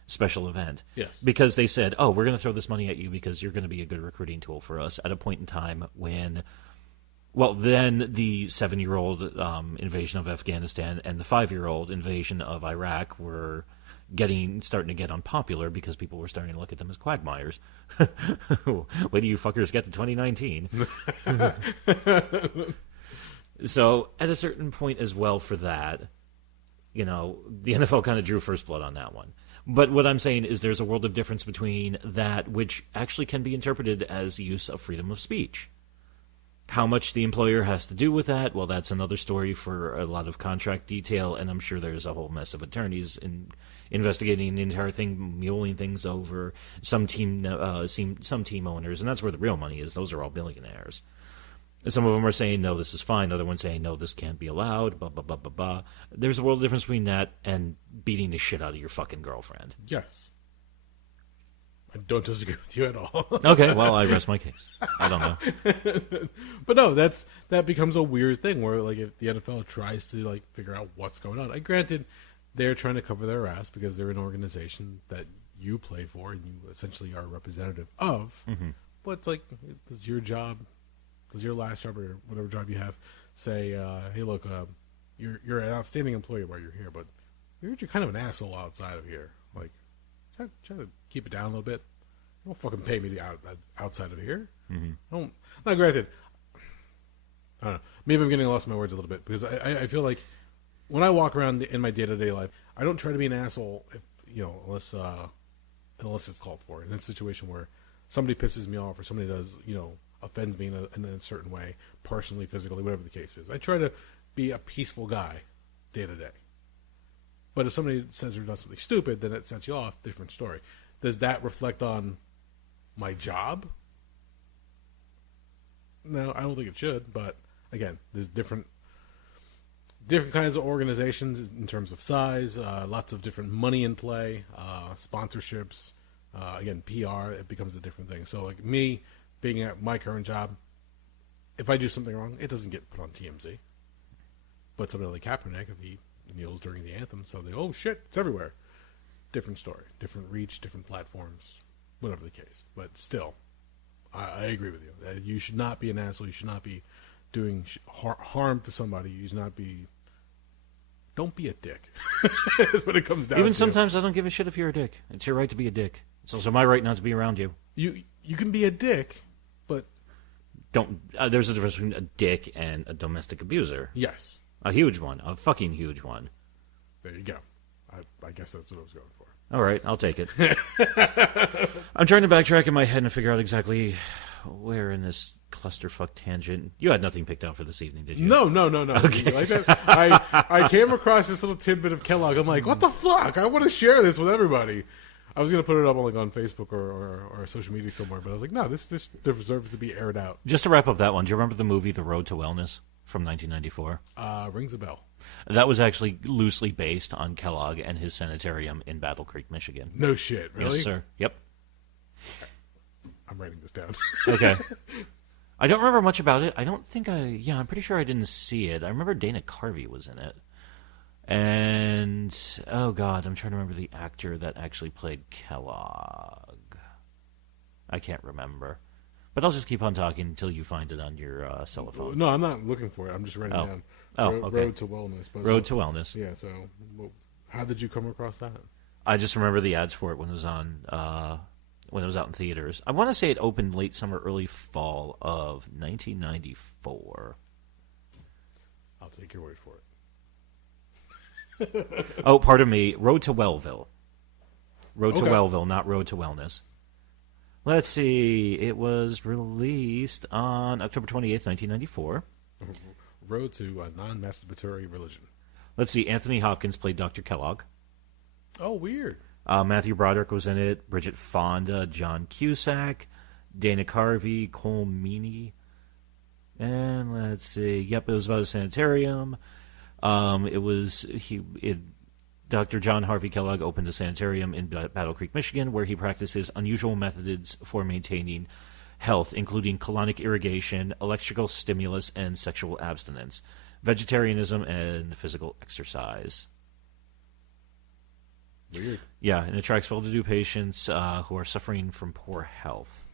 special event. Yes. Because they said, oh, we're going to throw this money at you because you're going to be a good recruiting tool for us at a point in time when, well, then the 7-year-old invasion of Afghanistan and the 5-year-old invasion of Iraq were starting to get unpopular because people were starting to look at them as quagmires. Wait do you fuckers get to 2019? So at a certain point as well for that, the NFL kind of drew first blood on that one. But what I'm saying is there's a world of difference between that, which actually can be interpreted as use of freedom of speech. How much the employer has to do with that, well, that's another story for a lot of contract detail, and I'm sure there's a whole mess of attorneys investigating the entire thing, mulling things over, some team owners, and that's where the real money is. Those are all billionaires. Some of them are saying, no, this is fine. Other ones saying, no, this can't be allowed, blah, blah, blah, blah, blah. There's a world of difference between that and beating the shit out of your fucking girlfriend. Yes. I don't disagree with you at all. Okay, well, I rest my case. I don't know. But no, that becomes a weird thing where, if the NFL tries to, figure out what's going on. Granted, they're trying to cover their ass because they're an organization that you play for and you essentially are a representative of. Mm-hmm. But it's it's your job. Because your last job or whatever job you have, say, hey, look, you're an outstanding employee while you're here, but you're kind of an asshole outside of here. Try to keep it down a little bit. Don't fucking pay me outside of here. Mm-hmm. Now, granted, I don't know. Maybe I'm getting lost in my words a little bit because I feel like when I walk around in my day-to-day life, I don't try to be an asshole if, unless it's called for. In that situation where somebody pisses me off or somebody does, offends me in a certain way, personally, physically, whatever the case is. I try to be a peaceful guy day to day. But if somebody says or does something stupid, then it sets you off. Different story. Does that reflect on my job? No, I don't think it should. But again, there's different kinds of organizations in terms of size. Lots of different money in play. Sponsorships. Again, PR. It becomes a different thing. So, like me being at my current job, if I do something wrong, it doesn't get put on TMZ. But somebody like Kaepernick, if he kneels during the anthem, so they, oh shit, it's everywhere. Different story, different reach, different platforms, whatever the case. But still, I agree with you. You should not be an asshole. You should not be doing harm to somebody. You should not be. Don't be a dick. Is what it comes down to. Even sometimes I don't give a shit if you're a dick. It's your right to be a dick. It's also my right not to be around you. You can be a dick, but don't. There's a difference between a dick and a domestic abuser. Yes. A huge one. A fucking huge one. There you go. I guess that's what I was going for. All right, I'll take it. I'm trying to backtrack in my head and figure out exactly where in this clusterfuck tangent. You had nothing picked out for this evening, did you? No. Okay. Like that, I came across this little tidbit of Kellogg. I'm like, what the fuck? I want to share this with everybody. I was going to put it up on Facebook or social media somewhere, but I was like, no, this deserves to be aired out. Just to wrap up that one, do you remember the movie The Road to Wellness from 1994? Rings a bell. That was actually loosely based on Kellogg and his sanitarium in Battle Creek, Michigan. No shit, really? Yes, sir. Yep. I'm writing this down. Okay. I don't remember much about it. I'm pretty sure I didn't see it. I remember Dana Carvey was in it. And, oh God, I'm trying to remember the actor that actually played Kellogg. I can't remember. But I'll just keep on talking until you find it on your cell phone. No, I'm not looking for it. I'm just writing it down. Okay. Road to Wellness. Road to Wellness. Yeah, so how did you come across that? I just remember the ads for it when it was on, when it was out in theaters. I want to say it opened late summer, early fall of 1994. I'll take your word for it. Oh, pardon me. Road to Wellville. Road to Okay. Wellville, not Road to Wellness. Let's see. It was released on October 28th, 1994. Road to a non-masturbatory religion. Let's see. Anthony Hopkins played Dr. Kellogg. Oh, weird. Matthew Broderick was in it. Bridget Fonda, John Cusack, Dana Carvey, Cole Meany. And let's see. Yep, it was about a sanitarium. Dr. John Harvey Kellogg opened a sanitarium in Battle Creek, Michigan, where he practices unusual methods for maintaining health, including colonic irrigation, electrical stimulus, and sexual abstinence, vegetarianism, and physical exercise. Weird. Yeah, and attracts well-to-do patients who are suffering from poor health.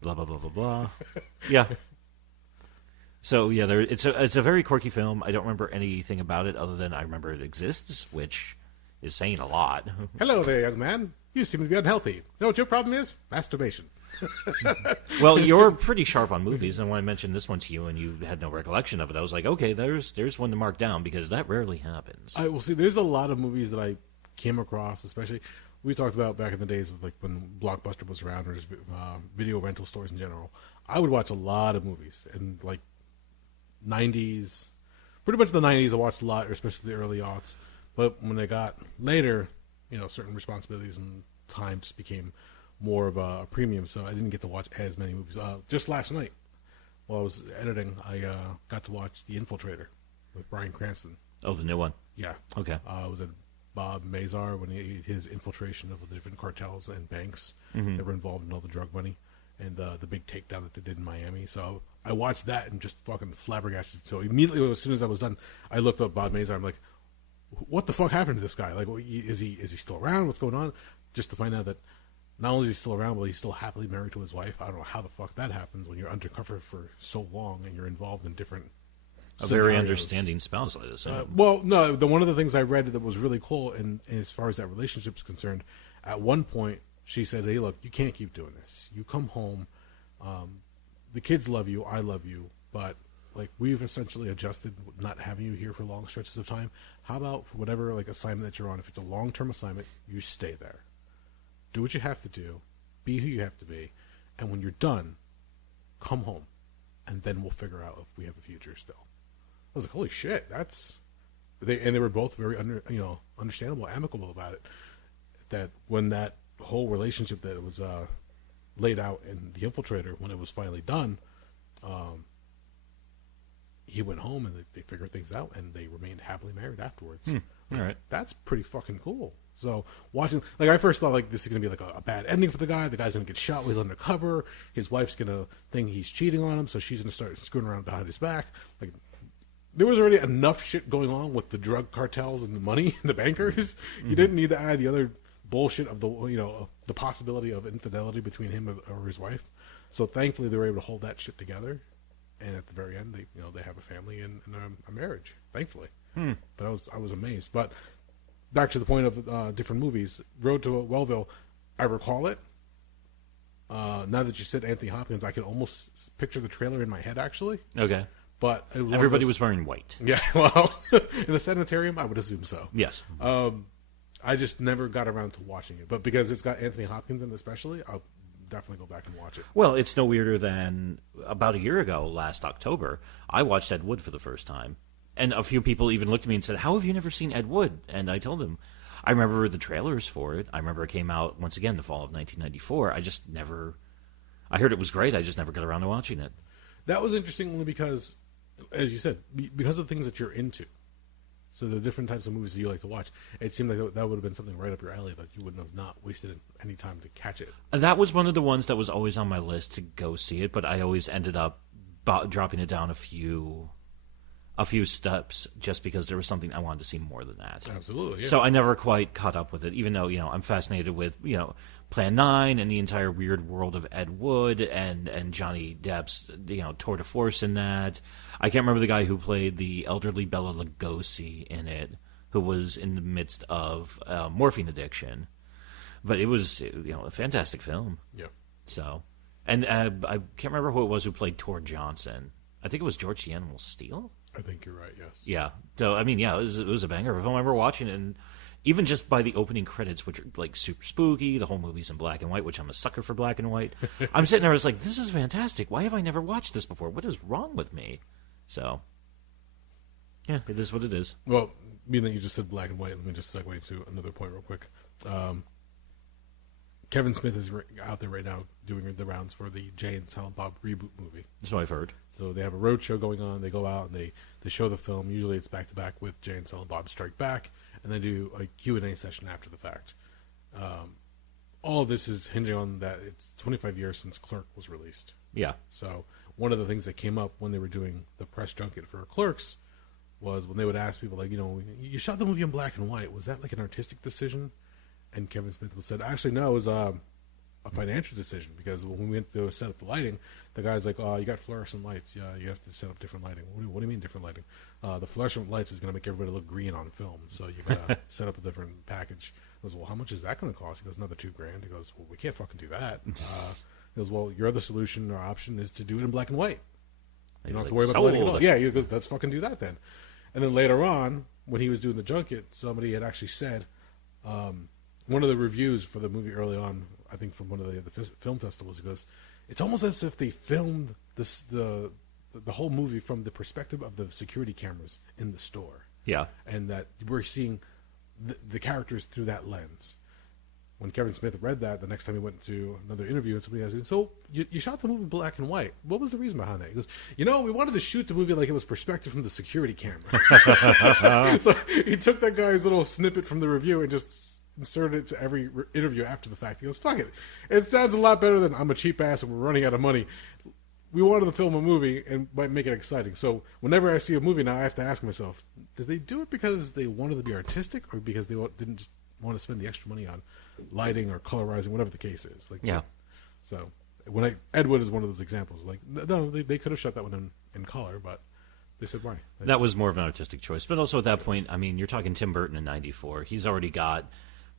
Blah, blah, blah, blah, blah. Yeah. So, yeah, it's a very quirky film. I don't remember anything about it other than I remember it exists, which is saying a lot. Hello there, young man. You seem to be unhealthy. You know what your problem is? Masturbation. Well, you're pretty sharp on movies, and when I mentioned this one to you and you had no recollection of it, I was like, okay, there's one to mark down, because that rarely happens. I will see. There's a lot of movies that I came across, especially we talked about back in the days of like when Blockbuster was around, or just video rental stores in general. I would watch a lot of movies, and like 90s, pretty much the 90s I watched a lot, especially the early aughts. But when I got later, certain responsibilities and time just became more of a premium, so I didn't get to watch as many movies. Just last night, while I was editing, I got to watch The Infiltrator with Bryan Cranston. Oh, the new one. Yeah. Okay. Was it Bob Mazar when his infiltration of the different cartels and banks that were involved in all the drug money, and the big takedown that they did in Miami. So I watched that and just fucking flabbergasted. So immediately, as soon as I was done, I looked up Bob Mazar. I'm like, what the fuck happened to this guy? Like, is he still around? What's going on? Just to find out that not only is he still around, but he's still happily married to his wife. I don't know how the fuck that happens when you're undercover for so long and you're involved in different A scenarios. very understanding spouse, I'd assume. Well, no, one of the things I read that was really cool, and as far as that relationship is concerned, at one point she said, hey, look, you can't keep doing this. You come home, the kids love you, I love you, but like we've essentially adjusted not having you here for long stretches of time. How about for whatever like assignment that you're on, if it's a long-term assignment, you stay there. Do what you have to do, be who you have to be, and when you're done, come home, and then we'll figure out if we have a future still. I was like, holy shit, they were both very understandable, amicable about it. That when that whole relationship that was laid out in The Infiltrator, when it was finally done, he went home and they figured things out, and they remained happily married afterwards. All right. That's pretty fucking cool. So watching, like, I first thought like this is gonna be like a bad ending for the guy. The guy's gonna get shot while he's undercover. His wife's gonna think he's cheating on him, so she's gonna start screwing around behind his back. Like, there was already enough shit going on with the drug cartels and the money and the bankers. You didn't need to add the other bullshit of the possibility of infidelity between him or his wife. So thankfully they were able to hold that shit together, and at the very end they have a family and a marriage, thankfully. But I was amazed. But back to the point of different movies, Road to Wellville, I recall it. Now that you said Anthony Hopkins, I can almost picture the trailer in my head, actually. Okay. But everybody was wearing white. Yeah, well, in a sanitarium, I would assume so. Yes. I just never got around to watching it. But because it's got Anthony Hopkins in it especially, I'll definitely go back and watch it. Well, it's no weirder than about a year ago, last October, I watched Ed Wood for the first time. And a few people even looked at me and said, how have you never seen Ed Wood? And I told them, I remember the trailers for it. I remember it came out, once again, the fall of 1994. I heard it was great. I just never got around to watching it. That was interesting only because, as you said, because of the things that you're into. So the different types of movies that you like to watch, it seemed like that would have been something right up your alley that you wouldn't have not wasted any time to catch it. That was one of the ones that was always on my list to go see it, but I always ended up dropping it down a few steps just because there was something I wanted to see more than that. Absolutely, yeah. So I never quite caught up with it, even though, I'm fascinated with, Plan 9 and the entire weird world of Ed Wood and Johnny Depp's, tour de force in that. I can't remember the guy who played the elderly Bela Lugosi in it, who was in the midst of morphine addiction. But it was, a fantastic film. Yeah. So, and I can't remember who it was who played Tor Johnson. I think it was George the Animal Steel. I think you're right, yes. Yeah. So, it was a banger of a film. I remember watching it, and even just by the opening credits, which are, like, super spooky, the whole movie's in black and white, which I'm a sucker for black and white. I'm sitting there, I was like, this is fantastic. Why have I never watched this before? What is wrong with me? So, yeah, it is what it is. Well, being that you just said black and white, let me just segue to another point real quick. Kevin Smith is out there right now doing the rounds for the Jay and Silent Bob reboot movie. That's what I've heard. So they have a road show going on. They go out and they show the film. Usually it's back to back with Jay and Silent Bob Strike Back, and they do a Q&A session after the fact. All of this is hinging on that it's 25 years since Clerk was released. Yeah. So one of the things that came up when they were doing the press junket for Clerks was when they would ask people, like, you shot the movie in black and white. Was that like an artistic decision? And Kevin Smith said, actually, no, it was a financial decision, because when we went to set up the lighting, the guy's like, oh, you got fluorescent lights. Yeah, you have to set up different lighting. What do you mean different lighting? The fluorescent lights is going to make everybody look green on film, so you got to set up a different package. He goes, well, how much is that going to cost? He goes, another $2,000. He goes, well, we can't fucking do that. He goes, well, your other solution or option is to do it in black and white. You don't have to worry about the lighting at all. Yeah, he goes, let's fucking do that then. And then later on, when he was doing the junket, somebody had actually said, one of the reviews for the movie early on, I think from one of the film festivals, he goes, it's almost as if they filmed the whole movie from the perspective of the security cameras in the store. Yeah. And that we're seeing the characters through that lens. When Kevin Smith read that, the next time he went to another interview, and somebody asked him, so you shot the movie black and white. What was the reason behind that? He goes, we wanted to shoot the movie like it was perspective from the security camera. So he took that guy's little snippet from the review and just inserted it to every interview after the fact. He goes, fuck it. It sounds a lot better than I'm a cheap ass and we're running out of money. We wanted to film a movie and might make it exciting. So whenever I see a movie now, I have to ask myself, did they do it because they wanted to be artistic, or because they didn't just want to spend the extra money on lighting or colorizing, whatever the case is? Like, yeah. So Ed Wood is one of those examples. Like, no, they could have shot that one in color, but they said why. That was more of an artistic choice. But also at that point, you're talking Tim Burton in '94. He's already got,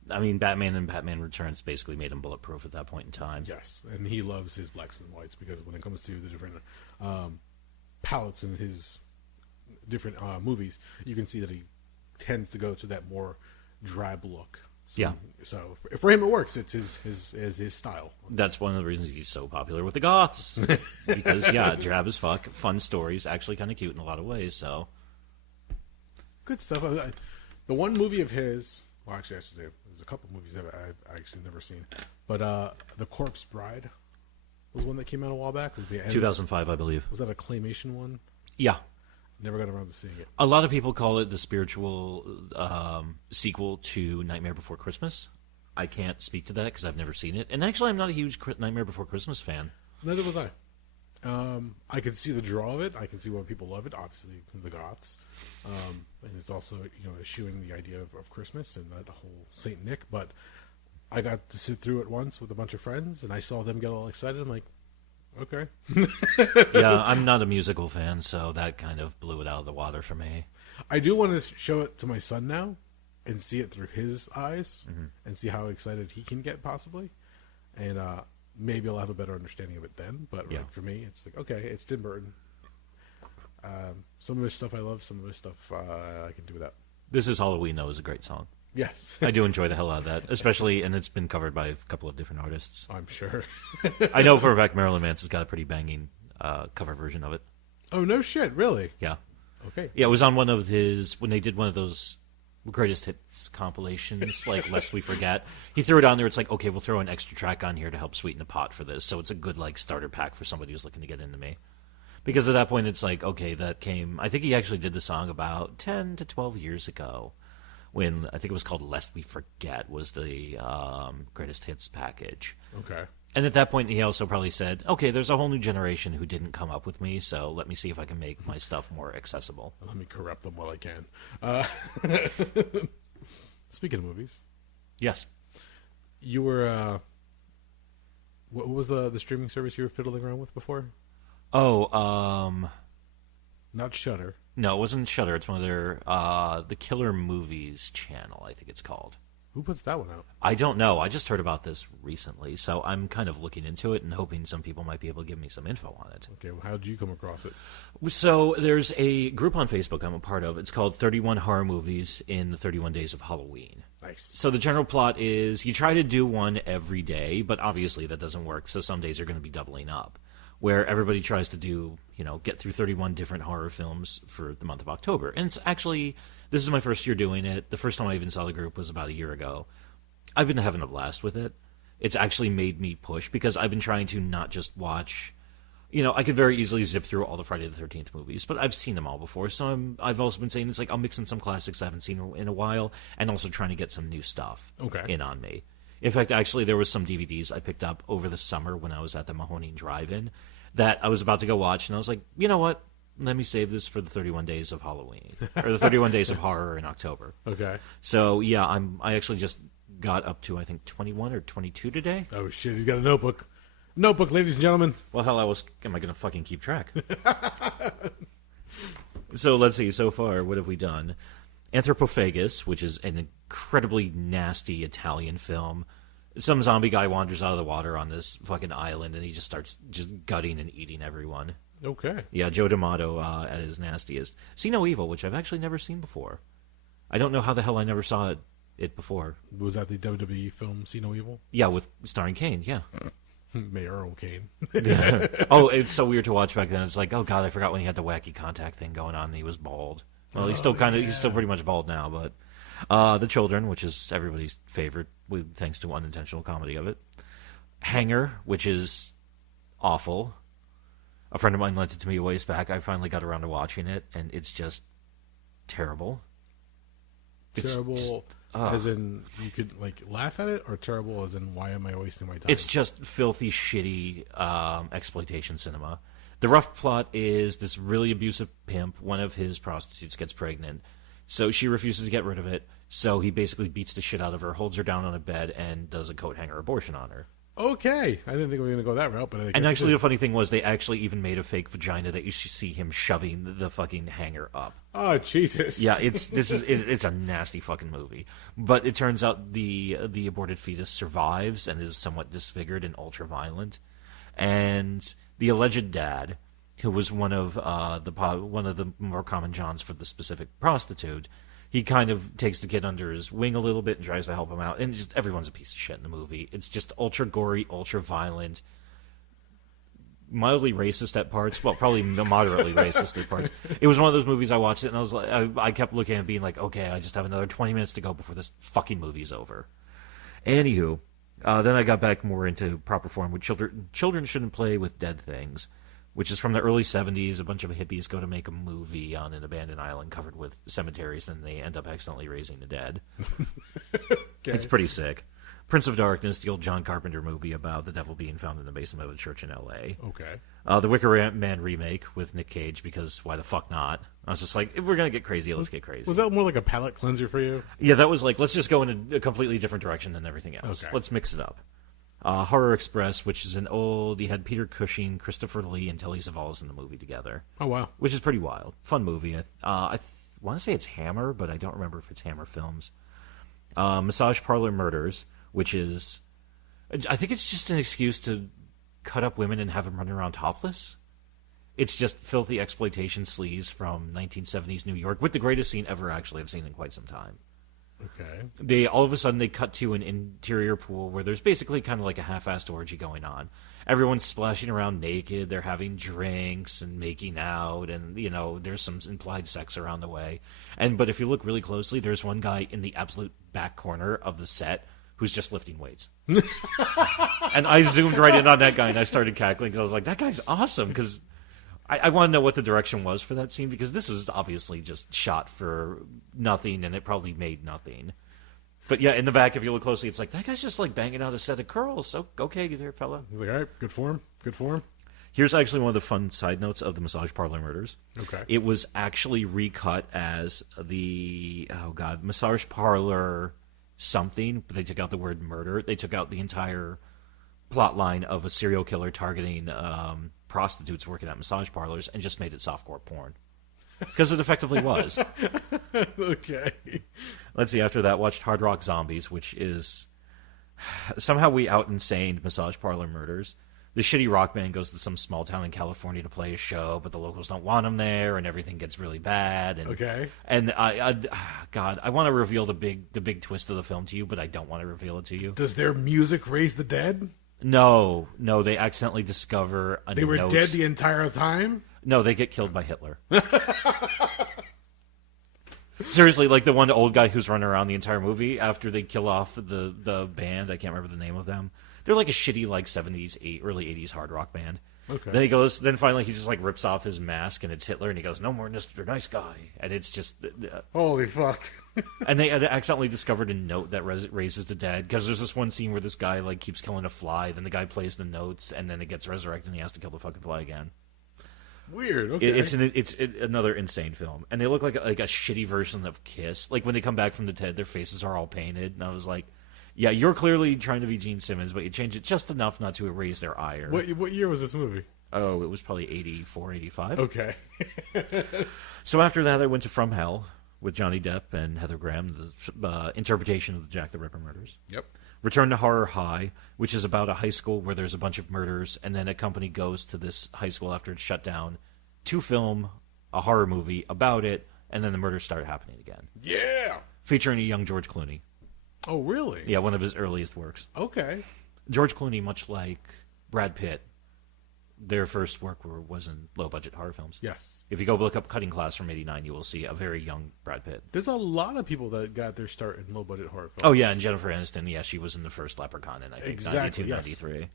Batman and Batman Returns basically made him bulletproof at that point in time. Yes, and he loves his blacks and whites, because when it comes to the different palettes in his different movies, you can see that he tends to go to that more drab look. Yeah. So for him, it works. It's his style. That's one of the reasons he's so popular with the goths. Because, yeah, drab as fuck, fun stories, actually kind of cute in a lot of ways, so. Good stuff. The one movie of his, well, actually, I should say, there's a couple movies that I've actually never seen, but The Corpse Bride was one that came out a while back. Was the 2005, I believe. Was that a claymation one? Yeah. Never got around to seeing it. A lot of people call it the spiritual sequel to Nightmare Before Christmas. I can't speak to that because I've never seen it. And actually, I'm not a huge Nightmare Before Christmas fan. Neither was I. I can see the draw of it. I can see why people love it. Obviously, the goths. And it's also, eschewing the idea of Christmas and that whole Saint Nick. But I got to sit through it once with a bunch of friends, and I saw them get all excited. I'm like, okay. Yeah, I'm not a musical fan, so that kind of blew it out of the water for me. I do want to show it to my son now and see it through his eyes and see how excited he can get possibly. And maybe I'll have a better understanding of it then. But for me, it's like, okay, it's Tim Burton. Some of his stuff I love, some of his stuff I can do without. This Is Halloween, though, is a great song. Yes. I do enjoy the hell out of that, especially, and it's been covered by a couple of different artists. I'm sure. I know for a fact Marilyn Manson's got a pretty banging cover version of it. Oh, no shit, really? Yeah. Okay. Yeah, it was on one of his, when they did one of those greatest hits compilations, like Lest We Forget. He threw it on there. It's like, okay, we'll throw an extra track on here to help sweeten the pot for this. So it's a good, starter pack for somebody who's looking to get into me. Because at that point, it's like, okay, that came, I think he actually did the song about 10 to 12 years ago. When I think it was called Lest We Forget was the greatest hits package. Okay. And at that point, he also probably said, okay, there's a whole new generation who didn't come up with me, so let me see if I can make my stuff more accessible. Let me corrupt them while I can. Speaking of movies. Yes. You were, what was the streaming service you were fiddling around with before? Oh, Not Shudder. no, it wasn't Shudder. It's one of their, the Killer Movies channel, I think it's called. Who puts that one out? I don't know. I just heard about this recently, so I'm kind of looking into it and hoping some people might be able to give me some info on it. Okay, well, how did you come across it? So there's a group on Facebook I'm a part of. It's called 31 Horror Movies in the 31 Days of Halloween. Nice. So the general plot is you try to do one every day, but obviously that doesn't work, so some days are going to be doubling up, where everybody tries to do, get through 31 different horror films for the month of October. And it's actually, this is my first year doing it. The first time I even saw the group was about a year ago. I've been having a blast with it. It's actually made me push, because I've been trying to not just watch, I could very easily zip through all the Friday the 13th movies, but I've seen them all before. So I've also been saying it's like I'll mix in some classics I haven't seen in a while, and also trying to get some new stuff in on me. In fact, actually, there was some DVDs I picked up over the summer when I was at the Mahoning Drive-In that I was about to go watch, and I was like, you know what? Let me save this for the 31 Days of Halloween, or the 31 Days of Horror in October. Okay. So, yeah, I actually just got up to, I think, 21 or 22 today. Oh, shit, he's got a notebook. Notebook, ladies and gentlemen. Well, hell, am I going to fucking keep track? So, let's see. So far, what have we done? Anthropophagus, which is an incredibly nasty Italian film. Some zombie guy wanders out of the water on this fucking island, and he just starts just gutting and eating everyone. Okay. Yeah, Joe D'Amato at his nastiest. See No Evil, which I've actually never seen before. I don't know how the hell I never saw it before. Was that the WWE film See No Evil? Yeah, with starring Kane, yeah. Mayoral Kane. Yeah. Oh, it's so weird to watch back then. It's like, oh god, I forgot when he had the wacky contact thing going on and he was bald. Well, he's still he's still pretty much bald now, but The Children, which is everybody's favorite, thanks to unintentional comedy of it. Hanger, which is awful. A friend of mine lent it to me a ways back. I finally got around to watching it, and it's just terrible. Terrible as in you could laugh at it, or terrible as in why am I wasting my time? It's just filthy, shitty exploitation cinema. The rough plot is this really abusive pimp, one of his prostitutes gets pregnant, so she refuses to get rid of it, so he basically beats the shit out of her, holds her down on a bed, and does a coat hanger abortion on her. Okay, I didn't think we were going to go that route, but I guess and actually the funny thing was they actually even made a fake vagina that you should see him shoving the fucking hanger up. Oh, Jesus. Yeah, it's a nasty fucking movie. But it turns out the aborted fetus survives and is somewhat disfigured and ultra-violent. And the alleged dad, who was one of the more common Johns for the specific prostitute, he kind of takes the kid under his wing a little bit and tries to help him out. And just everyone's a piece of shit in the movie. It's just ultra gory, ultra violent, mildly racist at parts. Well, probably moderately racist at parts. It was one of those movies I watched it and I was like, I kept looking at it being like, okay, I just have another 20 minutes to go before this fucking movie's over. Anywho, then I got back more into proper form with Children Shouldn't Play with Dead Things, which is from the early 70s. A bunch of hippies go to make a movie on an abandoned island covered with cemeteries, and they end up accidentally raising the dead. Okay. It's pretty sick. Prince of Darkness, the old John Carpenter movie about the devil being found in the basement of a church in L.A. Okay. The Wicker Man remake with Nick Cage, because why the fuck not? I was just like, if we're going to get crazy, let's get crazy. Was that more like a palate cleanser for you? Yeah, that was like, let's just go in a completely different direction than everything else. Okay. Let's mix it up. Horror Express, which is an old... You had Peter Cushing, Christopher Lee, and Telly Savalas in the movie together. Oh, wow. Which is pretty wild. Fun movie. I want to say it's Hammer, but I don't remember if it's Hammer Films. Massage Parlor Murders, which is... I think it's just an excuse to cut up women and have them run around topless. It's just filthy exploitation sleaze from 1970s New York, with the greatest scene ever, actually, I've seen in quite some time. Okay. All of a sudden, they cut to an interior pool where there's basically kind of like a half-assed orgy going on. Everyone's splashing around naked. They're having drinks and making out, and, you know, there's some implied sex around the way. But if you look really closely, there's one guy in the absolute back corner of the set who's just lifting weights. And I zoomed right in on that guy, and I started cackling because I was like, that guy's awesome, because I want to know what the direction was for that scene, because this was obviously just shot for nothing, and it probably made nothing. But yeah, in the back, if you look closely, it's like, that guy's just like banging out a set of curls. So, okay, there, fella. He's like, all right, good form, good form. Here's actually one of the fun side notes of the Massage Parlor Murders. Okay. It was actually recut as Massage Parlor something, but they took out the word murder. They took out the entire plot line of a serial killer targeting prostitutes working at massage parlors and just made it softcore porn. Because it effectively was. Okay. Let's see, after that, watched Hard Rock Zombies, which is... Somehow we out-insaned Massage Parlor Murders. The shitty rock band goes to some small town in California to play a show, but the locals don't want him there, and everything gets really bad. And, okay. And I want to reveal the big twist of the film to you, but I don't want to reveal it to you. Does their music raise the dead? No, they accidentally discover a They were note. dead the entire time? No, they get killed by Hitler. Seriously, like the one old guy who's running around the entire movie after they kill off the band. I can't remember the name of them. They're like a shitty, like 70s, early 80s hard rock band. Okay. Then finally he just like rips off his mask and it's Hitler and he goes, "No more Mr. Nice Guy." And it's just... Holy fuck. And they accidentally discovered a note that raises the dead, because there's this one scene where this guy like keeps killing a fly, then the guy plays the notes, and then it gets resurrected and he has to kill the fucking fly again. Weird. Okay. It's another insane film, and they look like a shitty version of Kiss. Like when they come back from the dead, their faces are all painted, and I was like, "Yeah, you're clearly trying to be Gene Simmons, but you change it just enough not to erase their ire." What year was this movie? Oh, it was probably 84, 85. Okay. So after that, I went to From Hell with Johnny Depp and Heather Graham, the interpretation of the Jack the Ripper murders. Yep. Return to Horror High, which is about a high school where there's a bunch of murders, and then a company goes to this high school after it's shut down to film a horror movie about it, and then the murders start happening again. Yeah. Featuring a young George Clooney. Oh, really? Yeah, one of his earliest works. Okay. George Clooney, much like Brad Pitt, their first work was in low-budget horror films. Yes. If you go look up Cutting Class from '89, you will see a very young Brad Pitt. There's a lot of people that got their start in low-budget horror films. Oh, yeah, and Jennifer Aniston, yeah, she was in the first Leprechaun in, I think, exactly, 92, yes. 93.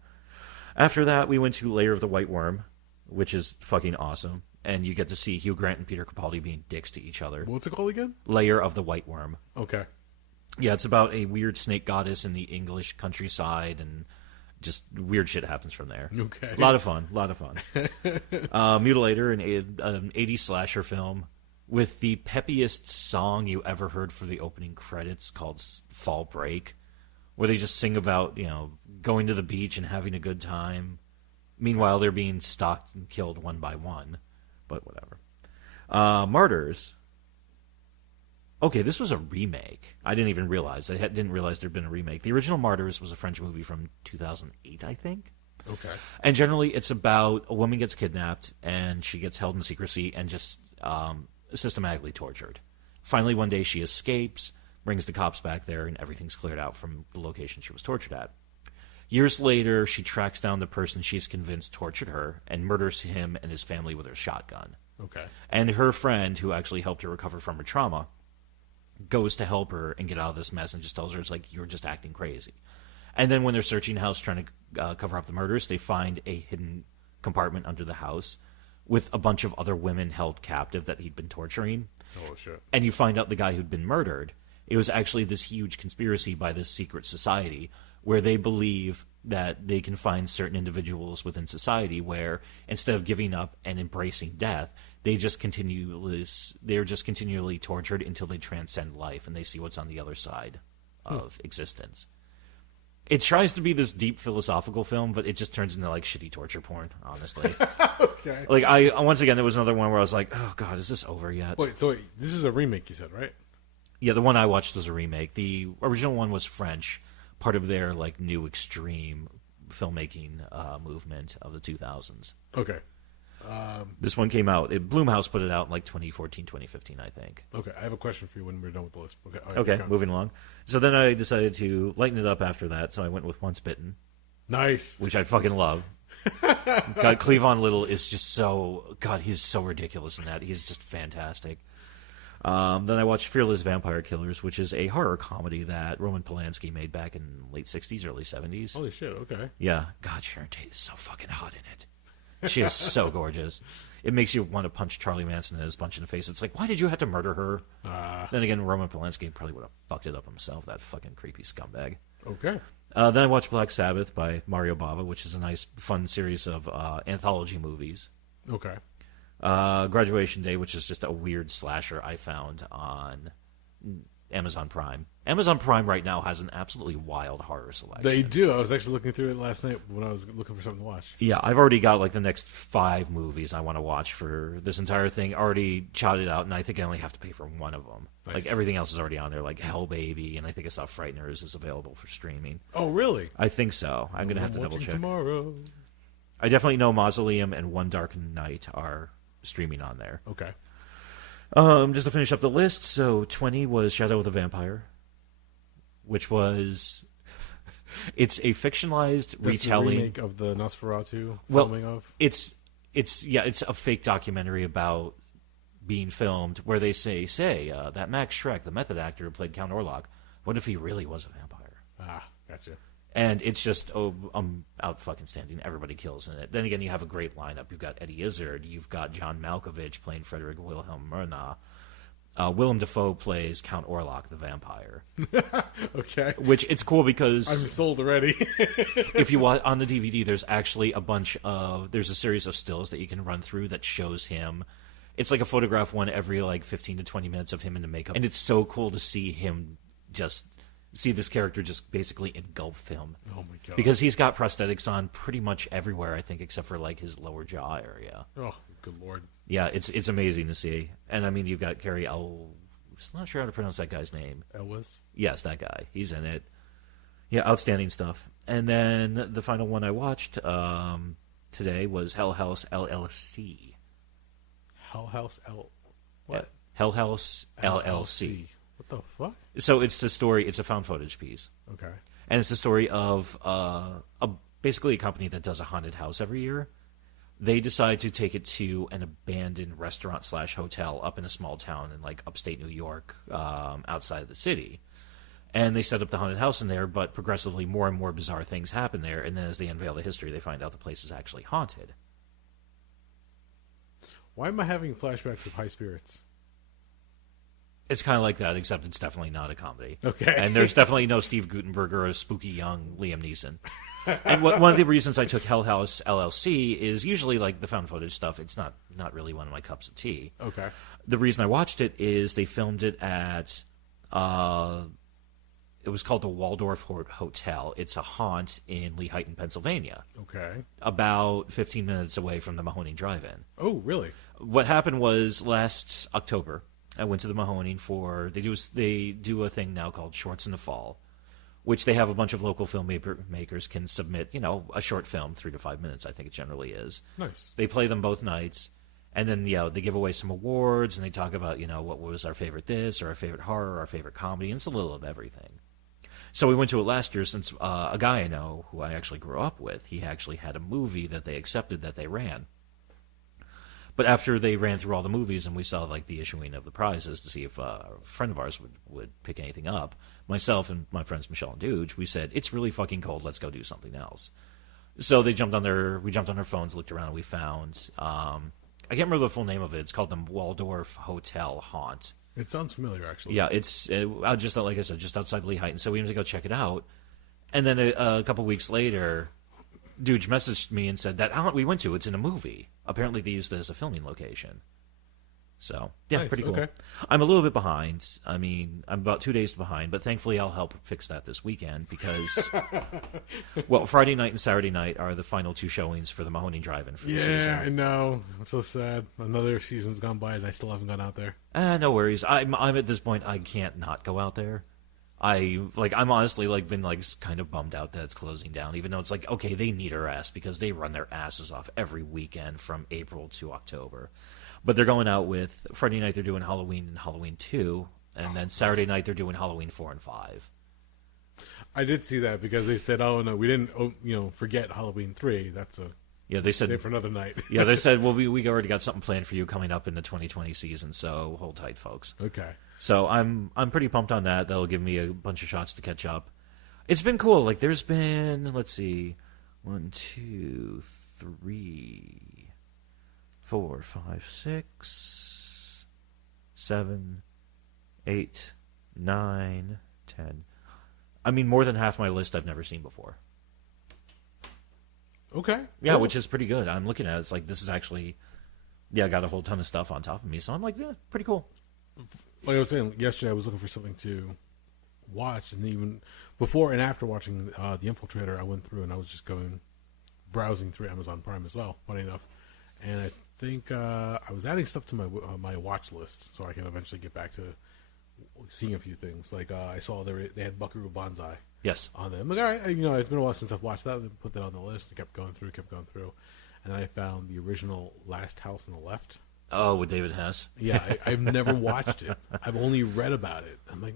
After that, we went to Lair of the White Worm, which is fucking awesome. And you get to see Hugh Grant and Peter Capaldi being dicks to each other. What's it called again? Lair of the White Worm. Okay. Yeah, it's about a weird snake goddess in the English countryside, and just weird shit happens from there. Okay. A lot of fun. Mutilator, an 80s slasher film with the peppiest song you ever heard for the opening credits, called Fall Break, where they just sing about, going to the beach and having a good time. Meanwhile, they're being stalked and killed one by one. But whatever. Martyrs. Okay, this was a remake. I didn't even realize. I didn't realize there'd been a remake. The original Martyrs was a French movie from 2008, I think. Okay. And generally, it's about a woman gets kidnapped, and she gets held in secrecy and just systematically tortured. Finally, one day she escapes, brings the cops back there, and everything's cleared out from the location she was tortured at. Years later, she tracks down the person she's convinced tortured her and murders him and his family with her shotgun. Okay. And her friend, who actually helped her recover from her trauma, goes to help her and get out of this mess and just tells her, it's like, you're just acting crazy. And then when they're searching the house trying to cover up the murders, they find a hidden compartment under the house with a bunch of other women held captive that he'd been torturing. Oh, shit. And you find out the guy who'd been murdered, it was actually this huge conspiracy by this secret society where they believe that they can find certain individuals within society where instead of giving up and embracing death, they're just continually tortured until they transcend life and they see what's on the other side of existence. It tries to be this deep philosophical film, but it just turns into like shitty torture porn, honestly. Okay. Like once again, it was another one where I was like, oh god, is this over yet? Wait, so this is a remake, you said, right? Yeah, the one I watched was a remake. The original one was French, part of their like new extreme filmmaking movement of the 2000s. Okay. This one came out. Blumhouse put it out in like 2014, 2015, I think. Okay, I have a question for you when we're done with the list. Okay, all right, Okay, moving along. So then I decided to lighten it up after that, so I went with Once Bitten. Nice. Which I fucking love. God, Cleavon Little is just so... God, he's so ridiculous in that. He's just fantastic. Then I watched Fearless Vampire Killers, which is a horror comedy that Roman Polanski made back in late 60s, early 70s. Holy shit, okay. Yeah. God, Sharon Tate is so fucking hot in it. She is so gorgeous. It makes you want to punch Charlie Manson in his punch in the face. It's like, why did you have to murder her? Then again, Roman Polanski probably would have fucked it up himself, that fucking creepy scumbag. Okay. Then I watched Black Sabbath by Mario Bava, which is a nice, fun series of anthology movies. Okay. Graduation Day, which is just a weird slasher I found on Amazon Prime. Amazon Prime right now has an absolutely wild horror selection. They do. I was actually looking through it last night when I was looking for something to watch. Yeah, I've already got like the next 5 movies I want to watch for this entire thing already shouted out, and I think I only have to pay for one of them. Nice. Like everything else is already on there, like Hell Baby, and I think I saw Frighteners is available for streaming. Oh, really? I think so. I'm going to have to double check. Tomorrow. I definitely know Mausoleum and One Dark Night are streaming on there. Okay. Just to finish up the list, so 20 was Shadow of the Vampire, which was... It's a fictionalized retelling... The remake of the Nosferatu filming of? It's a fake documentary about being filmed where they say that Max Schreck, the method actor who played Count Orlok, what if he really was a vampire? Ah, gotcha. And it's just, I'm out fucking standing. Everybody kills in it. Then again, you have a great lineup. You've got Eddie Izzard. You've got John Malkovich playing Frederick Wilhelm Murnau. Willem Dafoe plays Count Orlok, the vampire. Okay. Which, it's cool because... I'm sold already. If you watch on the DVD, there's actually there's a series of stills that you can run through that shows him. It's like a photograph one every like 15 to 20 minutes of him in the makeup. And it's so cool to see him see this character just basically engulf him. Oh my god. Because he's got prosthetics on pretty much everywhere, I think, except for like his lower jaw area. Oh, good lord. Yeah, it's amazing to see. And I mean, you've got Gary I'm not sure how to pronounce that guy's name. Elwes? Yes, that guy. He's in it. Yeah, outstanding stuff. And then the final one I watched today was Hell House LLC. Hell House what? Hell House LLC. What the fuck? So it's the story. It's a found footage piece. Okay. And it's the story of basically a company that does a haunted house every year. They decide to take it to an abandoned restaurant / hotel up in a small town in like upstate New York, outside of the city. And they set up the haunted house in there, but progressively more and more bizarre things happen there. And then as they unveil the history, they find out the place is actually haunted. Why am I having flashbacks of High Spirits? It's kind of like that, except it's definitely not a comedy. Okay. And there's definitely no Steve Guttenberg or a spooky young Liam Neeson. And one of the reasons I took Hell House LLC is usually like the found footage stuff. It's not really one of my cups of tea. Okay. The reason I watched it is they filmed it at, it was called the Waldorf Hotel. It's a haunt in Lehighton, Pennsylvania. Okay. About 15 minutes away from the Mahoning Drive-In. Oh, really? What happened was last October, I went to the Mahoning they do a thing now called Shorts in the Fall, which they have a bunch of local filmmakers can submit, a short film, 3 to 5 minutes, I think it generally is. Nice. They play them both nights, And then, they give away some awards, and they talk about, what was our favorite this, or our favorite horror, or our favorite comedy, and it's a little of everything. So we went to it last year since a guy I know, who I actually grew up with, he actually had a movie that they accepted that they ran. But after they ran through all the movies and we saw like the issuing of the prizes to see if a friend of ours would pick anything up, myself and my friends Michelle and Dooge, we said, it's really fucking cold, let's go do something else. So we jumped on our phones, looked around, and we found, I can't remember the full name of it, it's called the Waldorf Hotel Haunt. It sounds familiar, actually. Yeah, it's just like I said, just outside Lehigh, and so we went to go check it out. And then a couple weeks later, Dooge messaged me and said that haunt we went to, it's in a movie. Apparently they used it as a filming location. So, yeah, nice. pretty cool. Okay. I'm a little bit behind. I mean, I'm about 2 days behind, but thankfully I'll help fix that this weekend because, well, Friday night and Saturday night are the final 2 showings for the Mahoney Drive-In for the season. Yeah, I know. I'm so sad. Another season's gone by and I still haven't gone out there. No worries. I'm at this point, I can't not go out there. I'm honestly been kind of bummed out that it's closing down, even though it's like, okay, they need our ass because they run their asses off every weekend from April to October. But they're going out with Friday night they're doing Halloween and Halloween 2, and then Saturday night they're doing Halloween 4 and 5. I did see that because they said, "Oh no, we didn't, forget Halloween 3. That's a they said stay for another night." Yeah, they said, "Well, we already got something planned for you coming up in the 2020 season, so hold tight, folks." Okay. So I'm pretty pumped on that. That'll give me a bunch of shots to catch up. It's been cool. Like there's been, let's see, 1, 2, 3, 4, 5, 6, 7, 8, 9, 10. I mean, more than half my list I've never seen before. Okay. Yeah, which is pretty good. I'm looking at it. It's like, this is actually, I got a whole ton of stuff on top of me. So I'm like, pretty cool. Like I was saying, yesterday I was looking for something to watch. And even before and after watching The Infiltrator, I went through and I was just browsing through Amazon Prime as well, funny enough. And I think I was adding stuff to my watch list so I can eventually get back to seeing a few things. Like I saw they had Buckaroo Banzai. Yes. On there. I'm like, all right, it's been a while since I've watched that. I put that on the list. I kept going through. And then I found the original Last House on the Left. Oh, with David Hess? Yeah, I've never watched it. I've only read about it. I'm like,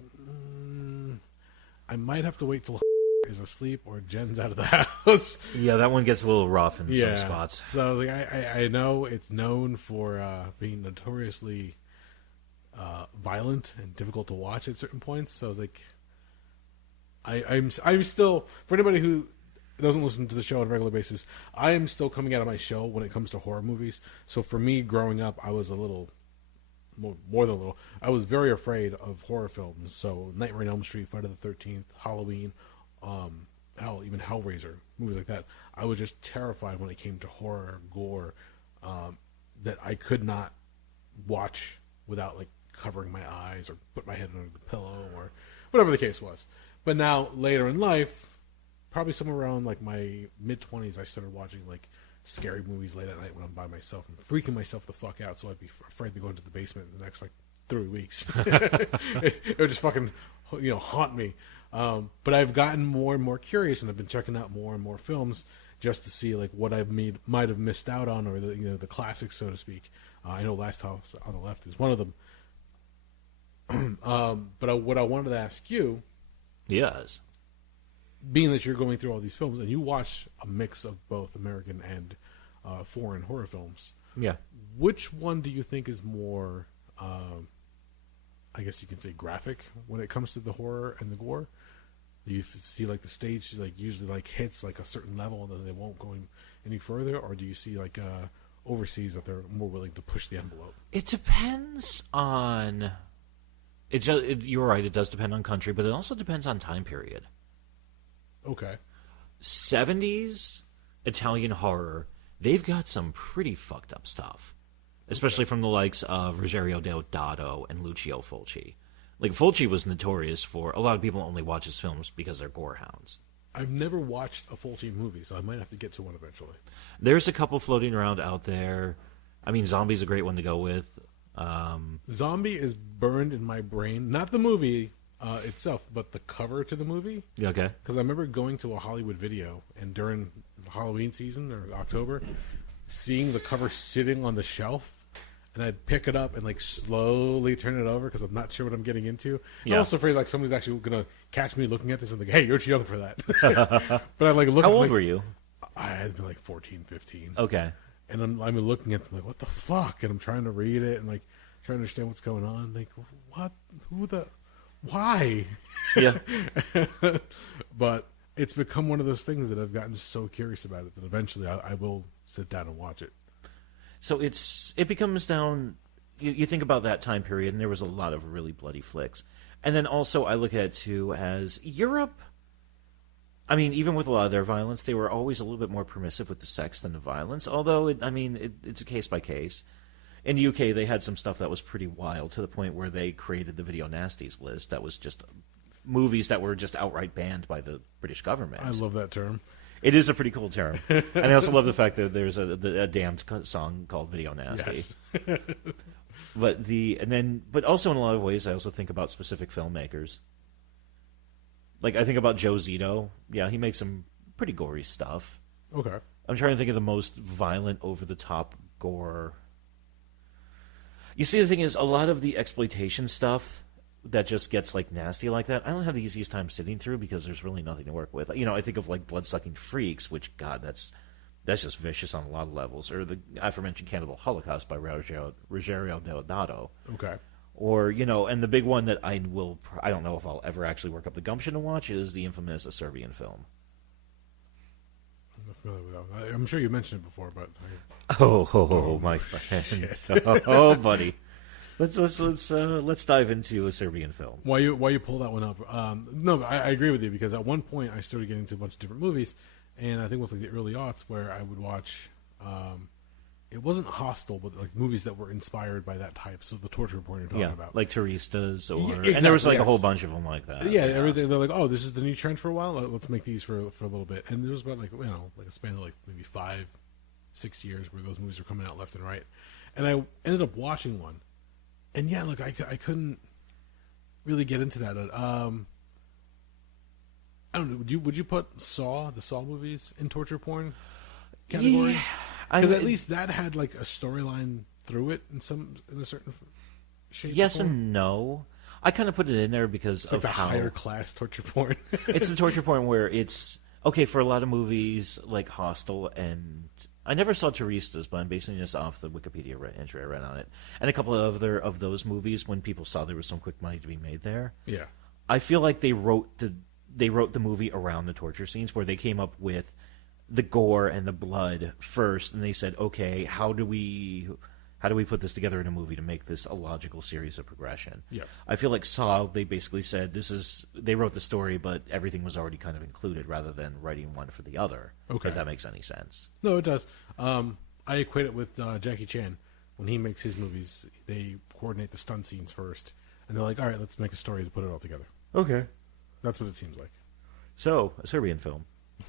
I might have to wait till is asleep or Jen's out of the house. Yeah, that one gets a little rough in some spots. So I was like, I know it's known for being notoriously violent and difficult to watch at certain points. So I was like, I'm still, for anybody who doesn't listen to the show on a regular basis, I am still coming out of my shell when it comes to horror movies. So for me, growing up, I was a little, more than a little, I was very afraid of horror films. So Nightmare on Elm Street, Friday the 13th, Halloween, even Hellraiser, movies like that. I was just terrified when it came to horror, gore, that I could not watch without like covering my eyes or put my head under the pillow or whatever the case was. But now, later in life, probably somewhere around like my mid-20s, I started watching like scary movies late at night when I'm by myself and freaking myself the fuck out, so I'd be afraid to go into the basement in the next like 3 weeks. It would just fucking haunt me. But I've gotten more and more curious, and I've been checking out more and more films just to see like what I might have missed out on, or the classics, so to speak. I know Last House on the Left is one of them. But what I wanted to ask you, yes, being that you're going through all these films and you watch a mix of both American and foreign horror films, which one do you think is more, I guess you can say, graphic when it comes to the horror and the gore? Do you see like the stage like usually like hits like a certain level and then they won't go any further, or do you see like overseas that they're more willing to push the envelope? It depends on. You're right. It does depend on country, but it also depends on time period. Okay. 70s Italian horror, they've got some pretty fucked up stuff, especially from the likes of Ruggero Deodato and Lucio Fulci. Like, Fulci was notorious for, a lot of people only watch his films because they're gore hounds. I've never watched a Fulci movie, so I might have to get to one eventually. There's a couple floating around out there. I mean, Zombie's a great one to go with. Zombie is burned in my brain. Not the movie itself, but the cover to the movie. Yeah, okay. Because I remember going to a Hollywood video, and during Halloween season or October, seeing the cover sitting on the shelf and I'd pick it up and like slowly turn it over because I'm not sure what I'm getting into. Yeah. I'm also afraid like somebody's actually gonna catch me looking at this and like, hey, you're too young for that. But I like look. How at, old like, were you? I had been like 14, 15. Okay. And I'm looking at it like, what the fuck? And I'm trying to read it and like trying to understand what's going on. Like, what? Why? Yeah. But it's become one of those things that I've gotten so curious about it that eventually I will sit down and watch it. So it becomes down. You think about that time period, and there was a lot of really bloody flicks. And then also I look at it too as Europe. I mean, even with a lot of their violence, they were always a little bit more permissive with the sex than the violence. Although, it's a case by case. In the UK, they had some stuff that was pretty wild to the point where they created the video nasties list. That was just movies that were just outright banned by the British government. I love that term. It is a pretty cool term. And I also love the fact that there's a damned song called Video Nasty. Yes. But also in a lot of ways, I also think about specific filmmakers. Like, I think about Joe Zito. Yeah, he makes some pretty gory stuff. Okay. I'm trying to think of the most violent, over-the-top gore. You see, the thing is, a lot of the exploitation stuff that just gets, like, nasty like that, I don't have the easiest time sitting through because there's really nothing to work with. You know, I think of, like, Blood-Sucking Freaks, which, God, that's just vicious on a lot of levels. Or the aforementioned Cannibal Holocaust by Rogerio Deodato. Okay. Or, you know, and the big one that I don't know if I'll ever actually work up the gumption to watch is the infamous A Serbian Film. I'm not familiar with that. I'm sure you mentioned it before, but my friend. Oh, buddy. Let's dive into A Serbian Film. Why you pull that one up? No, I agree with you because at one point I started getting into a bunch of different movies, and I think it was like the early aughts where I would watch. It wasn't Hostel, but like movies that were inspired by that type. So the torture porn you're talking about, like Turistas, or exactly, and there was like a whole bunch of them like that. Yeah, everything. They're like, oh, this is the new trend for a while. Let's make these for a little bit. And there was about like like a span of like maybe 5-6 years where those movies were coming out left and right. And I ended up watching one, and yeah, look, I couldn't really get into that. I don't know. Would you put the Saw movies in torture porn category? Yeah. Because at least that had like a storyline through it in a certain shape. Yes and no. I kind of put it in there because it's of like the how higher class torture porn. It's the torture porn where it's okay for a lot of movies like Hostel, and I never saw Turistas, but I'm basing this off the Wikipedia entry I read on it, and a couple of other of those movies when people saw there was some quick money to be made there. Yeah, I feel like they wrote the movie around the torture scenes where they came up with the gore and the blood first, and they said, okay, how do we put this together in a movie to make this a logical series of progression? Yes. I feel like Saw, they basically said they wrote the story, but everything was already kind of included rather than writing one for the other. Okay. If that makes any sense. No, it does. I equate it with Jackie Chan. When he makes his movies, they coordinate the stunt scenes first, and they're like, all right, let's make a story to put it all together. Okay. That's what it seems like. So, A Serbian Film.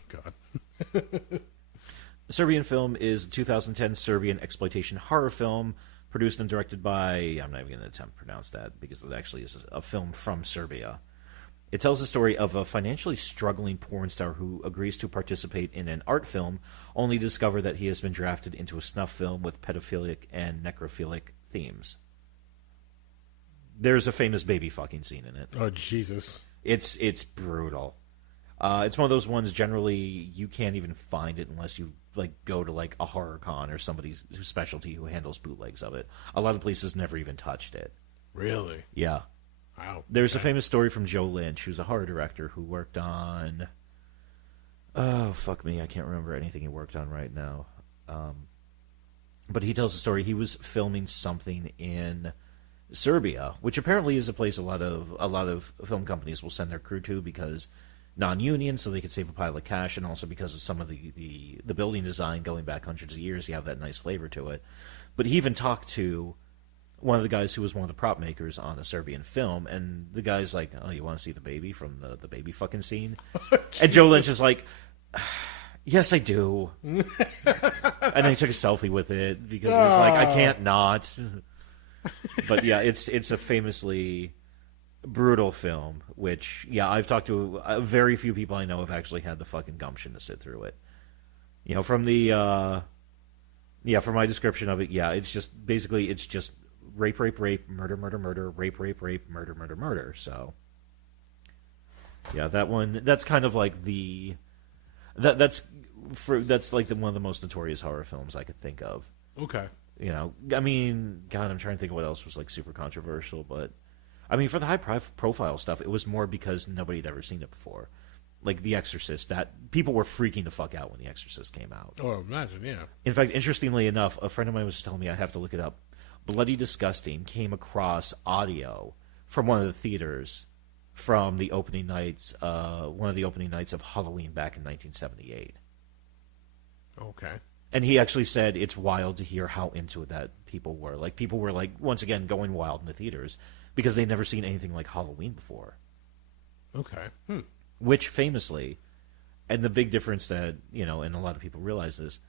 God. A Serbian Film is a 2010 Serbian exploitation horror film produced and directed by, I'm not even going to attempt to pronounce that because it actually is a film from Serbia. It tells the story of a financially struggling porn star who agrees to participate in an art film only to discover that he has been drafted into a snuff film with pedophilic and necrophilic themes. There's a famous baby fucking scene in it. Oh, Jesus. It's brutal. It's one of those ones generally you can't even find it unless you like go to like a horror con or somebody's specialty who handles bootlegs of it. A lot of places never even touched it. Really? Yeah. Wow. There's a famous story from Joe Lynch, who's a horror director who worked on... Oh, fuck me. I can't remember anything he worked on right now. But he tells the story. He was filming something in Serbia, which apparently is a place a lot of film companies will send their crew to because non-union, so they could save a pile of cash, and also because of some of the building design going back hundreds of years, you have that nice flavor to it. But he even talked to one of the guys who was one of the prop makers on a Serbian film, and the guy's like, oh, you want to see the baby from the baby fucking scene? And Joe Lynch is like, yes, I do. And then he took a selfie with it because he's like, I can't not. But yeah, it's a famously brutal film, which, yeah, I've talked to very few people I know have actually had the fucking gumption to sit through it. You know, from the Yeah, for my description of it, yeah, it's just rape, rape, rape, murder, murder, murder, rape, rape, rape, murder, murder, murder. So, yeah, that one. That's kind of like that's like one of the most notorious horror films I could think of. Okay. You know, I mean, God, I'm trying to think of what else was like super controversial, but I mean, for the high profile stuff, it was more because nobody had ever seen it before. Like The Exorcist, that people were freaking the fuck out when The Exorcist came out. Oh, imagine, yeah. In fact, interestingly enough, a friend of mine was telling me, I have to look it up. Bloody Disgusting came across audio from one of the theaters from the opening nights, one of the opening nights of Halloween back in 1978. Okay. And he actually said it's wild to hear how into it that people were. Like, people were, like, once again, going wild in the theaters because they'd never seen anything like Halloween before. Okay. Which, famously, and the big difference that, you know, and a lot of people realize this,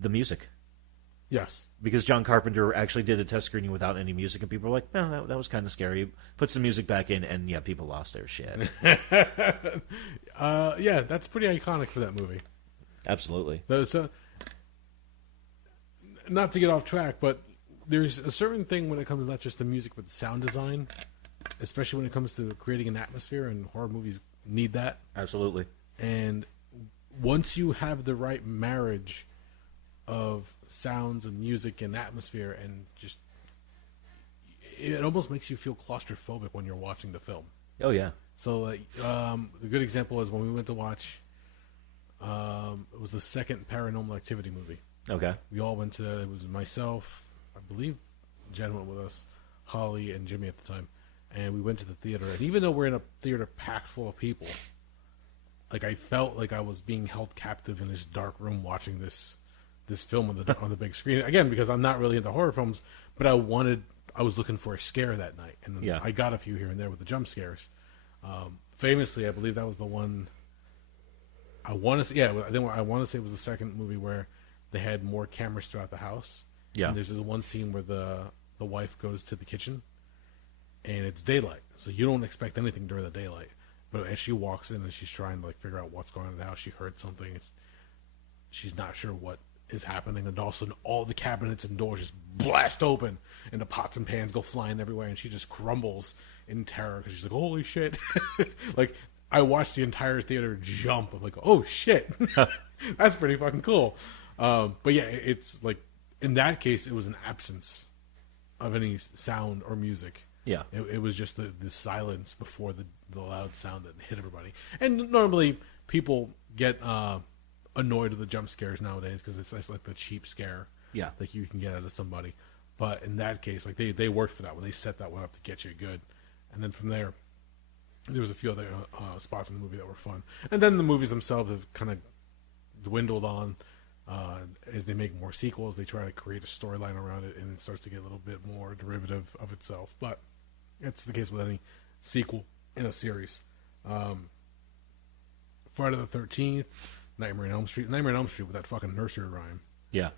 the music. Yes. Because John Carpenter actually did a test screening without any music, and people were like, no, that was kind of scary. Put some music back in, and yeah, people lost their shit. Yeah, that's pretty iconic for that movie. Absolutely. Not to get off track, but there's a certain thing when it comes to not just the music, but the sound design, especially when it comes to creating an atmosphere, and horror movies need that. Absolutely. And once you have the right marriage of sounds and music and atmosphere, and just it almost makes you feel claustrophobic when you're watching the film. Oh, yeah. So, like, the good example is when we went to watch, it was the second Paranormal Activity movie. Okay. We all went to, it was myself, I believe Jen went with us, Holly and Jimmy at the time, and we went to the theater. And even though we're in a theater packed full of people, like, I felt like I was being held captive in this dark room watching this film on the big screen. Again, because I'm not really into horror films, but I was looking for a scare that night, and I got a few here and there with the jump scares. Famously, I believe that was the one. I want to say it was the second movie where they had more cameras throughout the house. Yeah. And there's this one scene where the wife goes to the kitchen, and it's daylight, so you don't expect anything during the daylight. But as she walks in and she's trying to, like, figure out what's going on in the house, she heard something. She's not sure what is happening, and all of a sudden all the cabinets and doors just blast open, and the pots and pans go flying everywhere, and she just crumbles in terror because she's like, holy shit. Like, I watched the entire theater jump. I'm like, oh shit. That's pretty fucking cool. But yeah, it's like, in that case, it was an absence of any sound or music. Yeah. It was just the silence before the loud sound that hit everybody. And normally people get annoyed with the jump scares nowadays because it's like the cheap scare that you can get out of somebody. But in that case, like, they worked for that one. They set that one up to get you good. And then from there was a few other spots in the movie that were fun. And then the movies themselves have kind of dwindled on. As they make more sequels, they try to create a storyline around it, and it starts to get a little bit more derivative of itself. But it's the case with any sequel in a series. Friday the 13th, Nightmare on Elm Street with that fucking nursery rhyme. Yeah.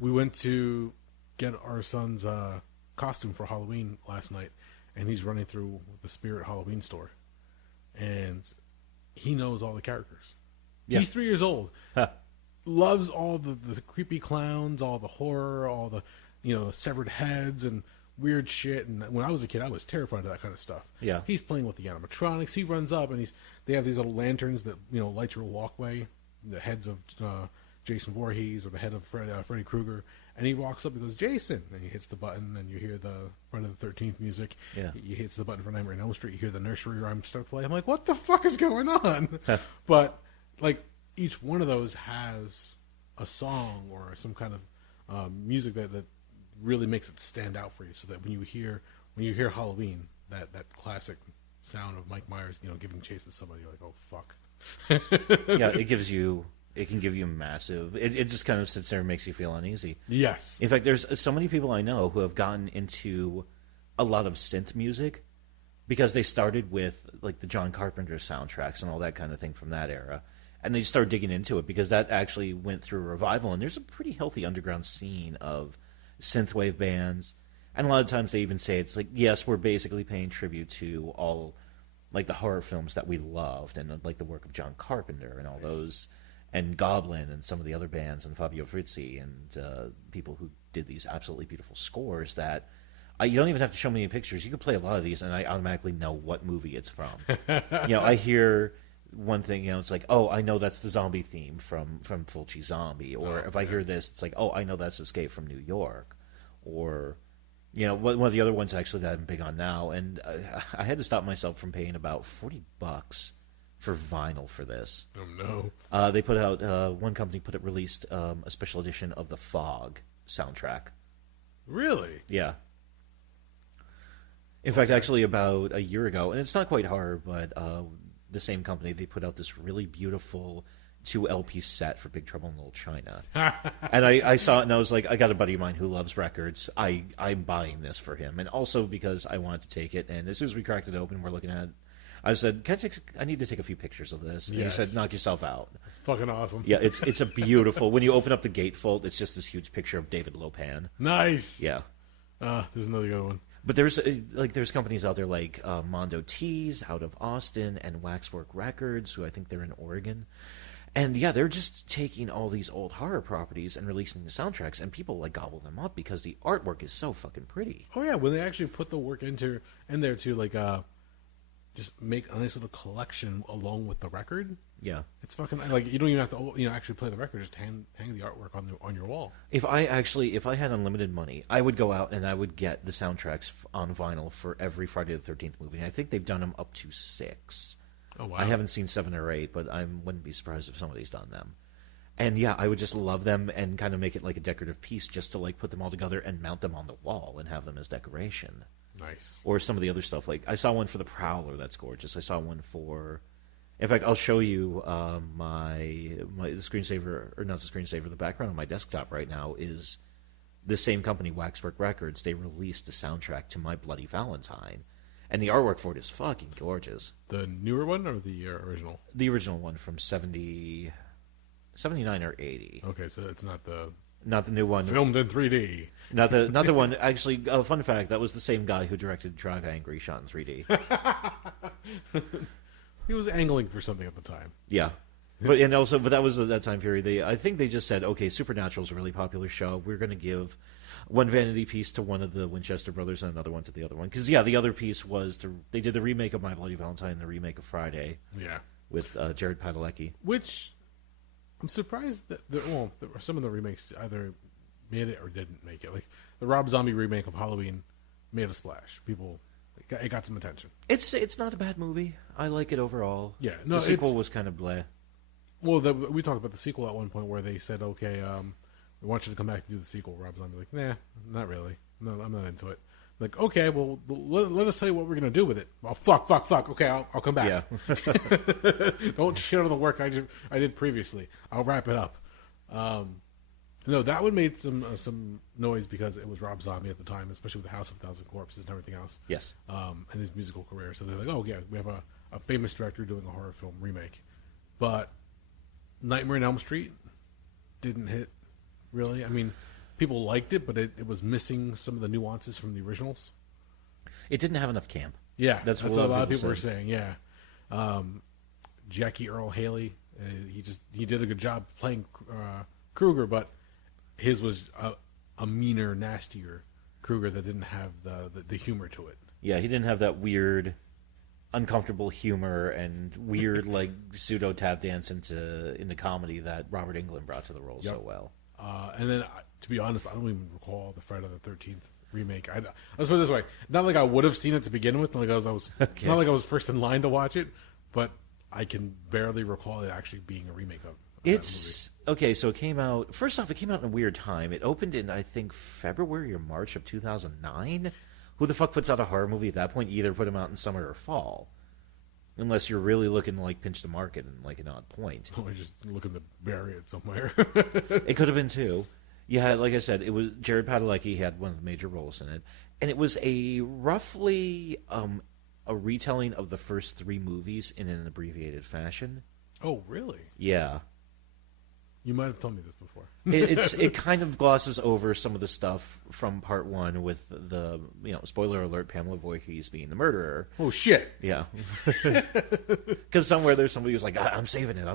We went to get our son's costume for Halloween last night, and he's running through the Spirit Halloween store, and he knows all the characters. Yeah. He's 3 years old. Loves all the creepy clowns, all the horror, all the, severed heads and weird shit. And when I was a kid, I was terrified of that kind of stuff. Yeah. He's playing with the animatronics. He runs up, and they have these little lanterns that, light your walkway, the heads of Jason Voorhees or the head of Freddy Krueger. And he walks up and goes, Jason! And he hits the button, and you hear the Friday the 13th music. Yeah. He hits the button for Nightmare on Elm Street. You hear the nursery rhyme start playing. I'm like, what the fuck is going on? But, like, each one of those has a song or some kind of music that really makes it stand out for you, so that when you hear Halloween, that classic sound of Mike Myers, giving chase to somebody, you're like, oh fuck. Yeah, it can give you massive. It just kind of sits there and makes you feel uneasy. Yes. In fact, there's so many people I know who have gotten into a lot of synth music because they started with, like, the John Carpenter soundtracks and all that kind of thing from that era. And they started digging into it because that actually went through a revival. And there's a pretty healthy underground scene of synthwave bands. And a lot of times they even say it's like, yes, we're basically paying tribute to all, like, the horror films that we loved and, like, the work of John Carpenter and all those. and Goblin and some of the other bands and Fabio Frizzi and people who did these absolutely beautiful scores that you don't even have to show me any pictures. You can play a lot of these and I automatically know what movie it's from. I hear one thing, it's like, oh, I know that's the zombie theme from Fulci Zombie. Or if I hear this, it's like, oh, I know that's Escape from New York. Or, one of the other ones actually that I'm big on now, and I had to stop myself from paying about $40 for vinyl for this. Oh no! They put out one company released a special edition of the Fog soundtrack. Really? Yeah. In fact, actually, about a year ago, and it's not quite hard, but the same company, they put out this really beautiful 2 LP set for Big Trouble in Little China. And I saw it and I was like, I got a buddy of mine who loves records. I'm buying this for him. And also because I wanted to take it. And as soon as we cracked it open, we're looking at it. I said, I need to take a few pictures of this. And yes. He said, knock yourself out. It's fucking awesome. Yeah, it's a beautiful, when you open up the gatefold, it's just this huge picture of David Lopan. Nice. Yeah. There's another good one. But there's companies out there like Mondo Tees out of Austin and Waxwork Records, who I think they're in Oregon. And yeah, they're just taking all these old horror properties and releasing the soundtracks, and people gobble them up because the artwork is so fucking pretty. Oh yeah, when they actually put the work in there to just make a nice little collection along with the record. Yeah, it's fucking you don't even have to actually play the record. Just hang the artwork on your wall. If I had unlimited money, I would go out and I would get the soundtracks on vinyl for every Friday the 13th movie. I think they've done them up to 6. Oh wow! I haven't seen 7 or 8, but I wouldn't be surprised if somebody's done them. And yeah, I would just love them and kind of make it like a decorative piece, just to put them all together and mount them on the wall and have them as decoration. Nice. Or some of the other stuff. I saw one for the Prowler that's gorgeous. I saw one for. In fact, I'll show you my screensaver, or not the screensaver. The background on my desktop right now is the same company, Waxwork Records. They released the soundtrack to My Bloody Valentine. And the artwork for it is fucking gorgeous. The newer one or the original? The original one from 79 or 80. Okay, so it's not the new one. Filmed in 3D. Not the one. Actually, fun fact, that was the same guy who directed Drive Angry, shot in 3D. He was angling for something at the time. Yeah. But that was that time period. I think they just said, okay, Supernatural's a really popular show. We're going to give one vanity piece to one of the Winchester brothers and another one to the other one. Because, the other piece was they did the remake of My Bloody Valentine and the remake of Friday. Yeah. With Jared Padalecki. Which, I'm surprised that, some of the remakes either made it or didn't make it. Like, the Rob Zombie remake of Halloween made a splash. It got some attention. It's not a bad movie. I like it overall. Yeah. No, the sequel was kind of bleh. Well, we talked about the sequel at one point where they said, okay, we want you to come back and do the sequel. Rob Zombie like, nah, not really. No, I'm not into it. Like, okay, well, let us tell you what we're going to do with it. Well, fuck. Okay, I'll come back. Yeah. Don't shit on the work I did previously. I'll wrap it up. No, that one made some noise because it was Rob Zombie at the time, especially with the House of Thousand Corpses and everything else. Yes. And his musical career. So they're like, oh, yeah, we have a famous director doing a horror film remake. But Nightmare on Elm Street didn't hit, really. I mean, people liked it, but it was missing some of the nuances from the originals. It didn't have enough camp. Yeah, that's what a lot of people were saying. Yeah, Jackie Earl Haley, he did a good job playing Krueger, but his was a meaner, nastier Krueger that didn't have the humor to it. Yeah, he didn't have that weird, uncomfortable humor and weird pseudo tap dance into comedy that Robert Englund brought to the role so well. And then, to be honest, I don't even recall the Friday the 13th remake. Let's put it this way: not like I would have seen it to begin with, not like I was first in line to watch it, but I can barely recall it actually being a remake of that movie. Okay, so it came out. First off, it came out in a weird time. It opened in, I think, February or March of 2009. Who the fuck puts out a horror movie at that point? You either put them out in summer or fall, unless you're really looking to pinch the market and an odd point. Or just looking to bury it somewhere. It could have been too. Yeah, like I said, it was Jared Padalecki had one of the major roles in it, and it was a roughly a retelling of the first 3 movies in an abbreviated fashion. Oh, really? Yeah. You might have told me this before. It kind of glosses over some of the stuff from part 1 with the, spoiler alert, Pamela Voorhees being the murderer. Oh, shit. Yeah. Because somewhere there's somebody who's like, I'm saving it.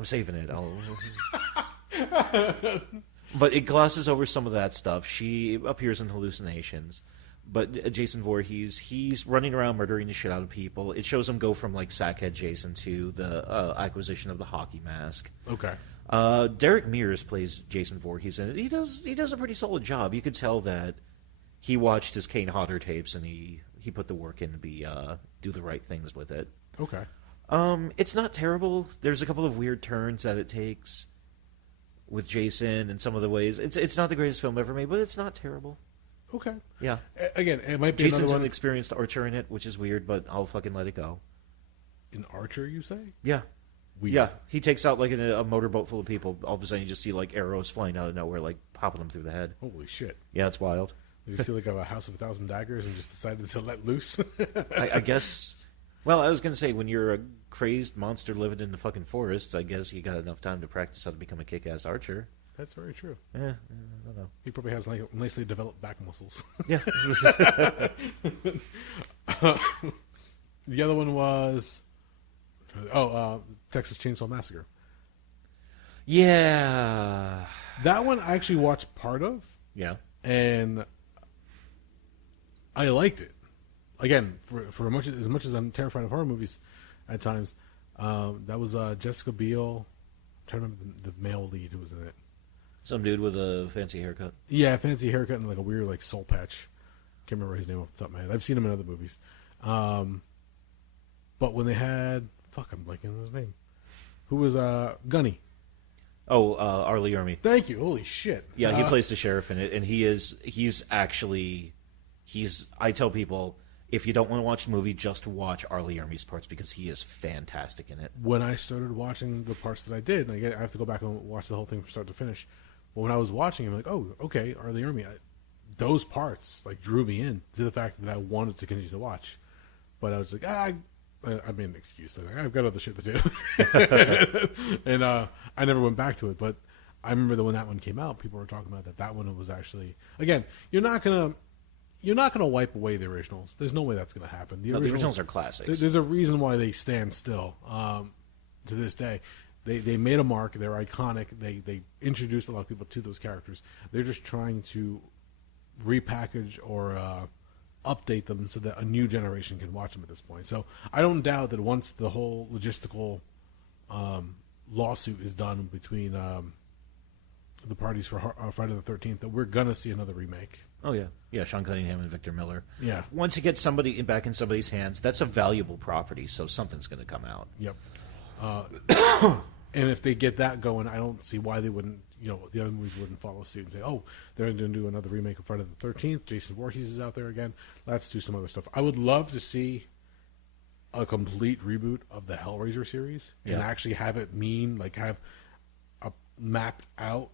But it glosses over some of that stuff. She appears in hallucinations. But Jason Voorhees, he's running around murdering the shit out of people. It shows him go from, like, Sackhead Jason to the acquisition of the hockey mask. Okay. Derek Mears plays Jason Voorhees, and he does a pretty solid job. You could tell that he watched his Kane Hodder tapes, and he put the work in to do the right things with it. Okay. It's not terrible. There's a couple of weird turns that it takes with Jason and some of the ways. It's not the greatest film ever made, but it's not terrible. Okay. Yeah. Again, it might be Jason's another one. an experienced archer in it, which is weird, but I'll fucking let it go. An archer, you say? Yeah. Weird. Yeah. He takes out like a motorboat full of people. All of a sudden, you just see like arrows flying out of nowhere, like popping them through the head. Holy shit. Yeah, it's wild. Did you see like a house of 1,000 daggers and just decided to let loose? I guess. Well, I was going to say, when you're a crazed monster living in the fucking forest, I guess you got enough time to practice how to become a kick-ass archer. That's very true. Yeah, I don't know. He probably has like nicely developed back muscles. Yeah. The other one was Texas Chainsaw Massacre. Yeah. That one I actually watched part of. Yeah. And I liked it. Again, for as much as I'm terrified of horror movies at times, that was Jessica Biel. I'm trying to remember the male lead who was in it. Some dude with a fancy haircut. Yeah, fancy haircut and like a weird like soul patch. Can't remember his name off the top of my head. I've seen him in other movies. But when they had I'm blanking on his name. Who was Gunny? Oh, Arlie Ermy. Thank you. Holy shit. Yeah, he plays the sheriff in it, and he's I tell people, if you don't want to watch the movie, just watch Arlie Ermey's parts because he is fantastic in it. When I started watching the parts that I did, and I have to go back and watch the whole thing from start to finish. But when I was watching, I'm like, oh, okay, Arlie Ermey. Those parts like drew me in to the fact that I wanted to continue to watch. But I was like, I made an excuse. I've got other shit to do. And I never went back to it. But I remember that when that one came out, people were talking about that one was actually, again, you're not gonna wipe away the originals. There's no way that's gonna happen. The originals are classics. There's a reason why they stand still to this day. They made a mark. They're iconic. They introduced a lot of people to those characters. They're just trying to repackage or update them so that a new generation can watch them at this point. So I don't doubt that once the whole logistical lawsuit is done between the parties for Friday the 13th, that we're gonna see another remake. Oh yeah, Sean Cunningham and Victor Miller. Yeah. Once you get somebody back in somebody's hands, that's a valuable property, so something's going to come out. Yep. And if they get that going, I don't see why they wouldn't. The other movies wouldn't follow suit and say, "Oh, they're going to do another remake of Friday the 13th." Jason Voorhees is out there again. Let's do some other stuff. I would love to see a complete reboot of the Hellraiser series and actually have it have a mapped out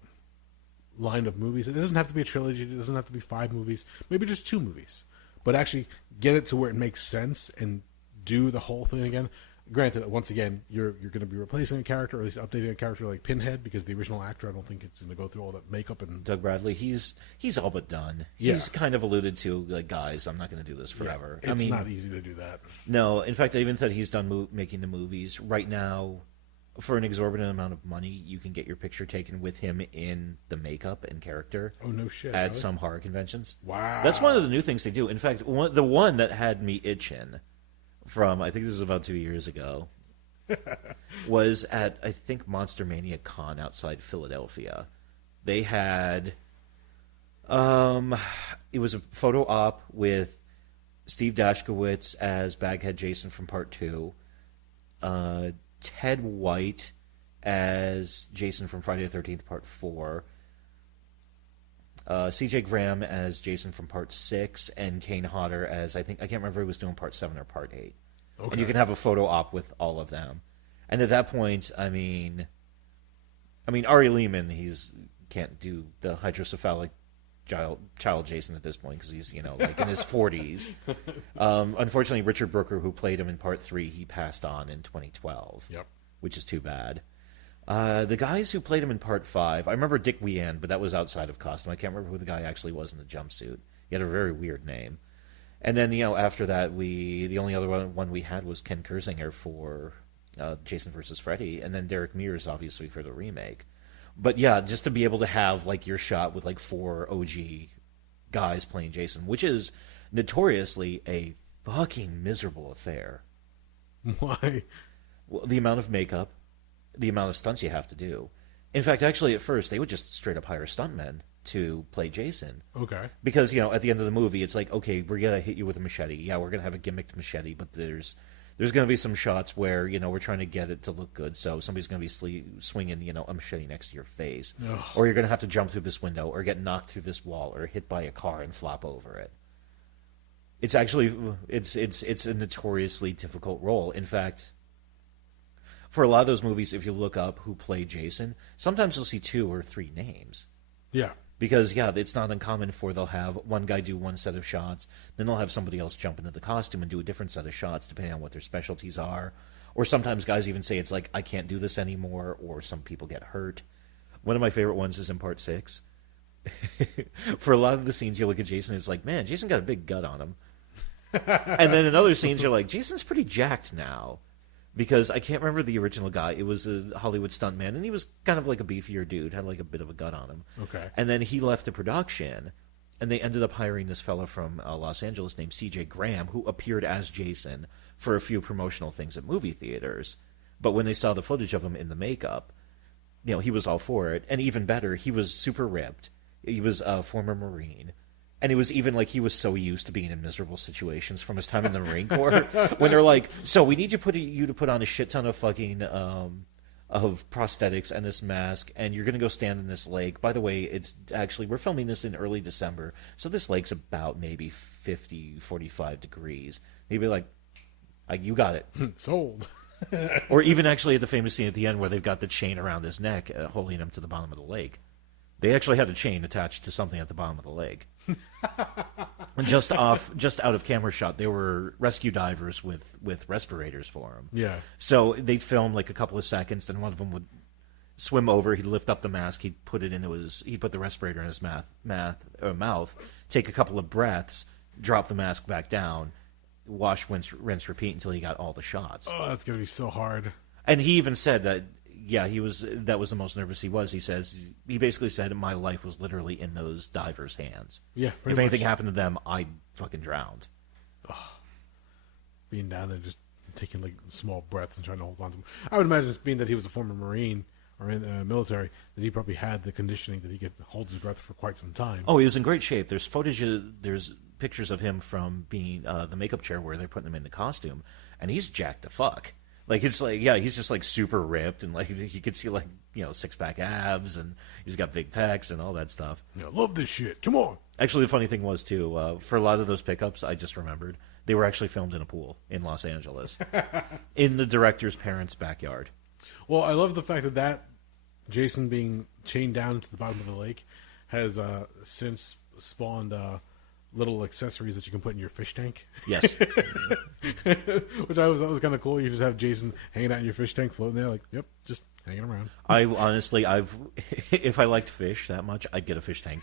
line of movies. It doesn't have to be a trilogy. It doesn't have to be 5 movies. Maybe just 2 movies, but actually get it to where it makes sense and do the whole thing again. Granted, once again, you're going to be replacing a character, or at least updating a character like Pinhead, because the original actor, I don't think it's going to go through all that makeup and. Doug Bradley, he's all but done. He's kind of alluded to, like, guys, I'm not going to do this forever. It's not easy to do that. No, in fact, I even thought he's done making the movies. Right now, for an exorbitant amount of money, you can get your picture taken with him in the makeup and character. Oh, no shit. At really? some horror conventions. Wow. That's one of the new things they do. In fact, the one that had me itching from, I think this was about 2 years ago, was at, I think, Monster Mania Con outside Philadelphia. They had, it was a photo op with Steve Dashkowitz as Baghead Jason from Part 2, Ted White as Jason from Friday the 13th Part 4, CJ Graham as Jason from Part 6, and Kane Hodder as, I can't remember if he was doing Part 7 or Part 8. Okay. And you can have a photo op with all of them. And at that point, I mean, Ari Lehman, can't do the hydrocephalic child Jason at this point because he's, like in his 40s. Unfortunately, Richard Brooker, who played him in Part 3, he passed on in 2012. Yep. Which is too bad. The guys who played him in part 5, I remember Dick Wieand, but that was outside of costume. I can't remember who the guy actually was in the jumpsuit. He had a very weird name. And then, after that, the only other one we had was Ken Kersinger for Jason vs. Freddy, and then Derek Mears, obviously, for the remake. But yeah, just to be able to have, like, your shot with, like, 4 OG guys playing Jason, which is notoriously a fucking miserable affair. Why? Well, the amount of makeup, the amount of stunts you have to do. In fact, actually, at first, they would just straight up hire stuntmen to play Jason. Okay. Because, at the end of the movie, it's like, okay, we're going to hit you with a machete. Yeah, we're going to have a gimmicked machete, but there's going to be some shots where, we're trying to get it to look good, so somebody's going to be swinging, a machete next to your face. Ugh. Or you're going to have to jump through this window, or get knocked through this wall, or hit by a car and flop over it. It's actually, it's a notoriously difficult role. In fact, for a lot of those movies, if you look up who played Jason, sometimes you'll see 2 or 3 names. Yeah. Because, it's not uncommon they'll have one guy do one set of shots, then they'll have somebody else jump into the costume and do a different set of shots, depending on what their specialties are. Or sometimes guys even say it's like, I can't do this anymore, or some people get hurt. One of my favorite ones is in part 6. For a lot of the scenes, you look at Jason, it's like, man, Jason got a big gut on him. And then in other scenes, you're like, Jason's pretty jacked now. Because I can't remember the original guy. It was a Hollywood stuntman, and he was kind of like a beefier dude, had like a bit of a gut on him. Okay. And then he left the production, and they ended up hiring this fella from Los Angeles named C.J. Graham, who appeared as Jason for a few promotional things at movie theaters. But when they saw the footage of him in the makeup, he was all for it. And even better, he was super ripped. He was a former Marine. And it was even like he was so used to being in miserable situations from his time in the Marine Corps, when they're like, so we need you to put on a shit ton of fucking of prosthetics and this mask, and you're going to go stand in this lake. By the way, we're filming this in early December, so this lake's about maybe 45 degrees. He'd be like, you got it. Sold. Or even actually at the famous scene at the end where they've got the chain around his neck, holding him to the bottom of the lake. They actually had a chain attached to something at the bottom of the lake. And just out of camera shot, there were rescue divers with respirators for him. Yeah. So they'd film like a couple of seconds, then one of them would swim over, he'd lift up the mask, he'd put the respirator in his mouth, take a couple of breaths, drop the mask back down, wash, rinse, repeat until he got all the shots. Oh, that's gonna be so hard. And he even said that, that was the most nervous he was. He basically said, my life was literally in those divers' hands. Yeah, if anything happened to them, I'd fucking drowned. Being down there, just taking like small breaths and trying to hold on to them. I would imagine, being that he was a former Marine or in the military, that he probably had the conditioning that he could hold his breath for quite some time. Oh, he was in great shape. There's there's pictures of him from being the makeup chair where they're putting him in the costume, and he's jacked to fuck. Like, it's like, he's just, like, super ripped, and, like, you could see, like, six-pack abs, and he's got big pecs and all that stuff. Yeah, love this shit. Come on. Actually, the funny thing was, too, for a lot of those pickups, I just remembered, they were actually filmed in a pool in Los Angeles, in the director's parents' backyard. Well, I love the fact that Jason being chained down to the bottom of the lake has since spawned little accessories that you can put in your fish tank. Yes. Which that was kind of cool. You just have Jason hanging out in your fish tank, floating there, like, yep, just hanging around. I honestly, if I liked fish that much, I'd get a fish tank.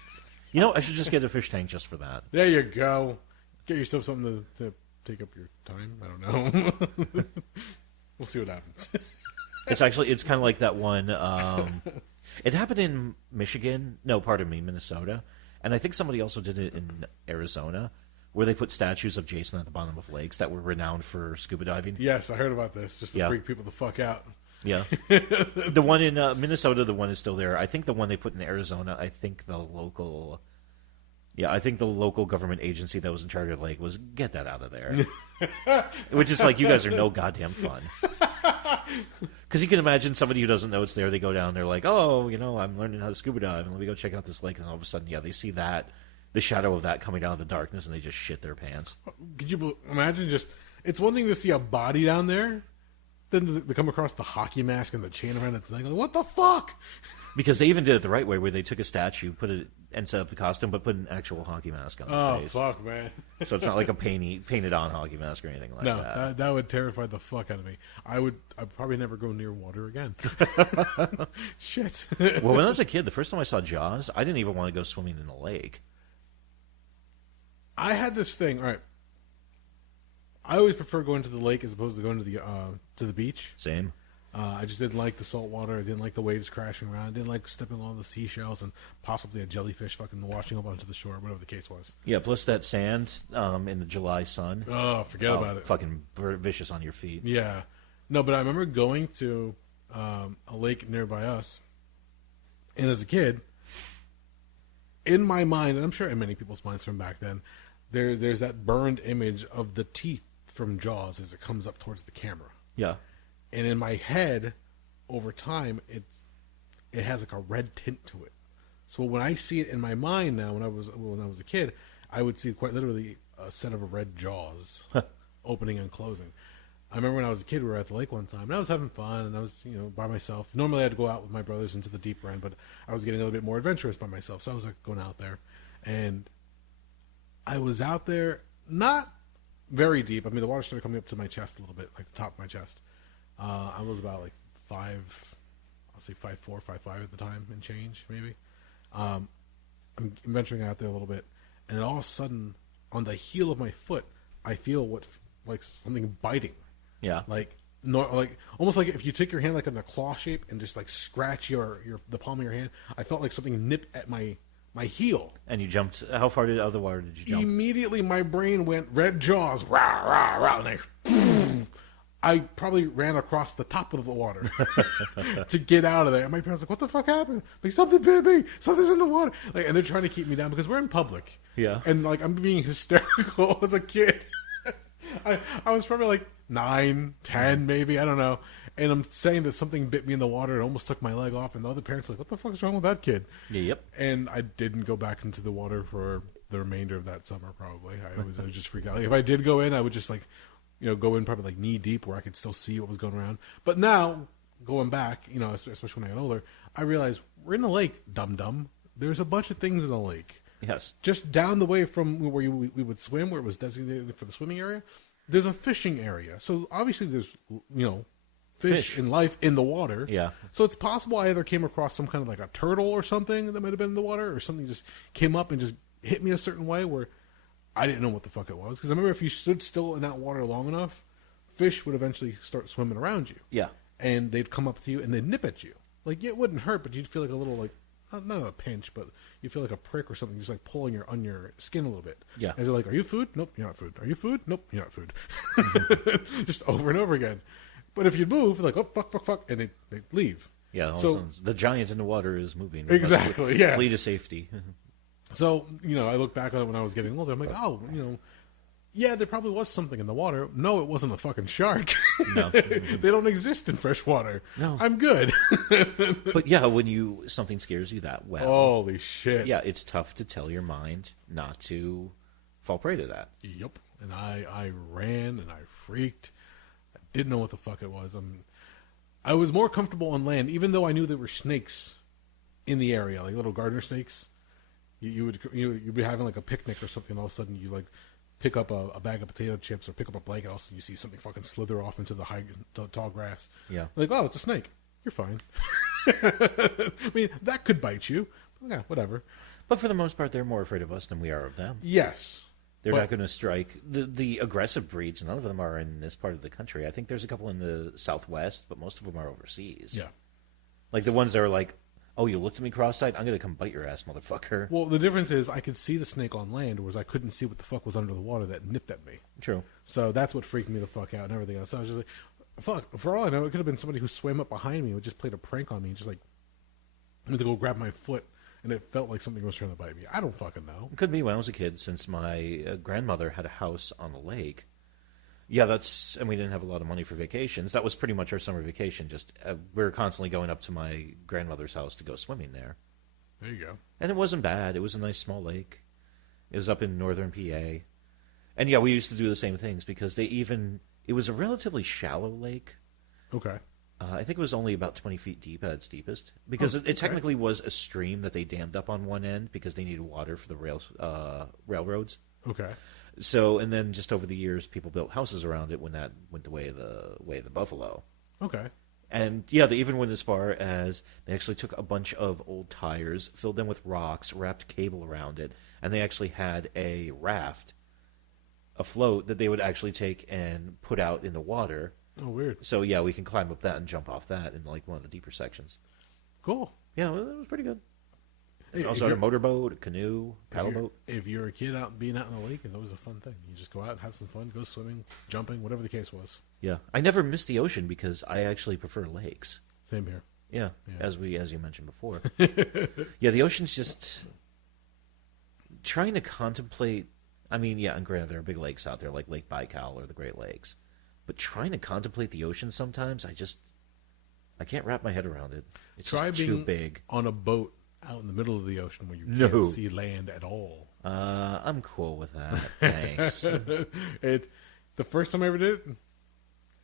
I should just get a fish tank just for that. There you go. Get yourself something to take up your time. I don't know. We'll see what happens. It's kind of like that one. It happened in Minnesota. And I think somebody also did it in Arizona, where they put statues of Jason at the bottom of lakes that were renowned for scuba diving. Yes, I heard about this, just to freak people the fuck out. Yeah. The one in Minnesota, the one is still there. I think the one they put in Arizona, I think the local government agency that was in charge of the lake was, get that out of there. Which is like, you guys are no goddamn fun. Because you can imagine somebody who doesn't know it's there, they go down, they're like, oh, I'm learning how to scuba dive, and let me go check out this lake, and all of a sudden, they see the shadow of that coming out of the darkness, and they just shit their pants. Could you imagine it's one thing to see a body down there, then they come across the hockey mask and the chain around its neck, like, what the fuck? Because they even did it the right way, where they took a statue, put it and set up the costume, but put an actual hockey mask on Oh, the face. fuck, man. So it's not like a painted-on hockey mask or anything like No, that. that would terrify the fuck out of me. I'd probably never go near water again. Shit. Well, when I was a kid, the first time I saw Jaws, I didn't even want to go swimming in the lake. I had this thing. All right. I always prefer going to the lake as opposed to going to the beach. Same. I just didn't like the salt water. I didn't like the waves crashing around. I didn't like stepping on the seashells and possibly a jellyfish fucking washing up onto the shore, whatever the case was. Yeah, plus that sand in the July sun. Oh, forget about it. Fucking vicious on your feet. Yeah. No, but I remember going to a lake nearby us, and as a kid, in my mind, and I'm sure in many people's minds from back then, there's that burned image of the teeth from Jaws as it comes up towards the camera. Yeah. And in my head, over time, it has like a red tint to it. So when I see it in my mind now, when I was a kid, I would see quite literally a set of red jaws opening and closing. I remember when I was a kid, we were at the lake one time, and I was having fun, and I was, by myself. Normally, I'd go out with my brothers into the deeper end, but I was getting a little bit more adventurous by myself, so I was like going out there, and I was out there not very deep. I mean, the water started coming up to my chest a little bit, like the top of my chest. I was about like 5'4", 5'5" at the time and change, maybe. I'm venturing out there a little bit, and then all of a sudden, on the heel of my foot, I feel like something biting. Yeah. Like almost like if you took your hand like in a claw shape and just like scratch the palm of your hand. I felt like something nipped at my heel. And you jumped. How far out of the water did you jump? Immediately, my brain went red jaws, rah rah rah, and I probably ran across the top of the water to get out of there. And my parents were like, "What the fuck happened?" Like, something bit me. Something's in the water. Like, and they're trying to keep me down because we're in public. Yeah. And like I'm being hysterical as a kid. I was probably like 9, 10, maybe, I don't know. And I'm saying that something bit me in the water and almost took my leg off. And the other parents are like, "What the fuck's wrong with that kid?" Yeah, yep. And I didn't go back into the water for the remainder of that summer. Probably I was just freaked out. Like, if I did go in, I would just like. Go in probably like knee deep where I could still see what was going around. But now, going back, especially when I got older, I realized we're in a lake, dum-dum. There's a bunch of things in the lake. Yes. Just down the way from where we would swim, where it was designated for the swimming area, there's a fishing area. So obviously there's, fish in life in the water. Yeah. So it's possible I either came across some kind of like a turtle or something that might have been in the water, or something just came up and just hit me a certain way where I didn't know what the fuck it was. Because I remember if you stood still in that water long enough, fish would eventually start swimming around you. Yeah. And they'd come up to you and they'd nip at you. Like, it wouldn't hurt, but you'd feel like a little, like, not a pinch, but you feel like a prick or something, just like pulling on your skin a little bit. Yeah. And they're like, "Are you food? Nope, you're not food. Are you food? Nope, you're not food." Just over and over again. But if you move, like, "Oh, fuck," and they leave. Yeah, all so, of a sudden, the giant in the water is moving. Exactly, yeah. Flee to safety. So, I look back on it when I was getting older. I'm like, oh, yeah, there probably was something in the water. No, it wasn't a fucking shark. No. They don't exist in fresh water. No. I'm good. But yeah, when something scares you that well. Holy shit. Yeah, it's tough to tell your mind not to fall prey to that. Yep. And I ran and I freaked. I didn't know what the fuck it was. I was more comfortable on land, even though I knew there were snakes in the area, like little garter snakes. You'd be having like a picnic or something, and all of a sudden you like pick up a bag of potato chips or pick up a blanket, also you see something fucking slither off into the tall grass. Yeah. Like, oh, it's a snake. You're fine. I mean, that could bite you. Yeah, whatever. But for the most part, they're more afraid of us than we are of them. Yes. They're not going to strike. The aggressive breeds, none of them are in this part of the country. I think there's a couple in the Southwest, but most of them are overseas. Yeah. Like the ones that are like, "Oh, you looked at me cross-eyed? I'm going to come bite your ass, motherfucker." Well, the difference is I could see the snake on land, whereas I couldn't see what the fuck was under the water that nipped at me. True. So that's what freaked me the fuck out and everything else. So I was just like, fuck, for all I know, it could have been somebody who swam up behind me and just played a prank on me and just like, went to go grab my foot, and it felt like something was trying to bite me. I don't fucking know. It could be when I was a kid, since my grandmother had a house on the lake. Yeah, and we didn't have a lot of money for vacations. That was pretty much our summer vacation. Just we were constantly going up to my grandmother's house to go swimming there. There you go. And it wasn't bad. It was a nice small lake. It was up in northern PA. And yeah, we used to do the same things because it was a relatively shallow lake. Okay. I think it was only about 20 feet deep at its deepest, because it technically was a stream that they dammed up on one end because they needed water for the railroads. Okay. So, and then just over the years, people built houses around it when that went the way of the buffalo. Okay. And yeah, they even went as far as they actually took a bunch of old tires, filled them with rocks, wrapped cable around it, and they actually had a raft afloat that they would actually take and put out in the water. Oh, weird. So yeah, we can climb up that and jump off that in like one of the deeper sections. Cool. Yeah, it was pretty good. Hey, Also had a motorboat, a canoe, paddle boat. If you're a kid being out in the lake, it's always a fun thing. You just go out and have some fun, go swimming, jumping, whatever the case was. Yeah, I never missed the ocean because I actually prefer lakes. Same here. Yeah. as you mentioned before. Yeah, the ocean's just trying to contemplate. I mean, yeah, and granted, there are big lakes out there like Lake Baikal or the Great Lakes, but trying to contemplate the ocean sometimes, I can't wrap my head around it. It's just too big. On a boat out in the middle of the ocean where you can't see land at all. I'm cool with that. Thanks. The first time I ever did it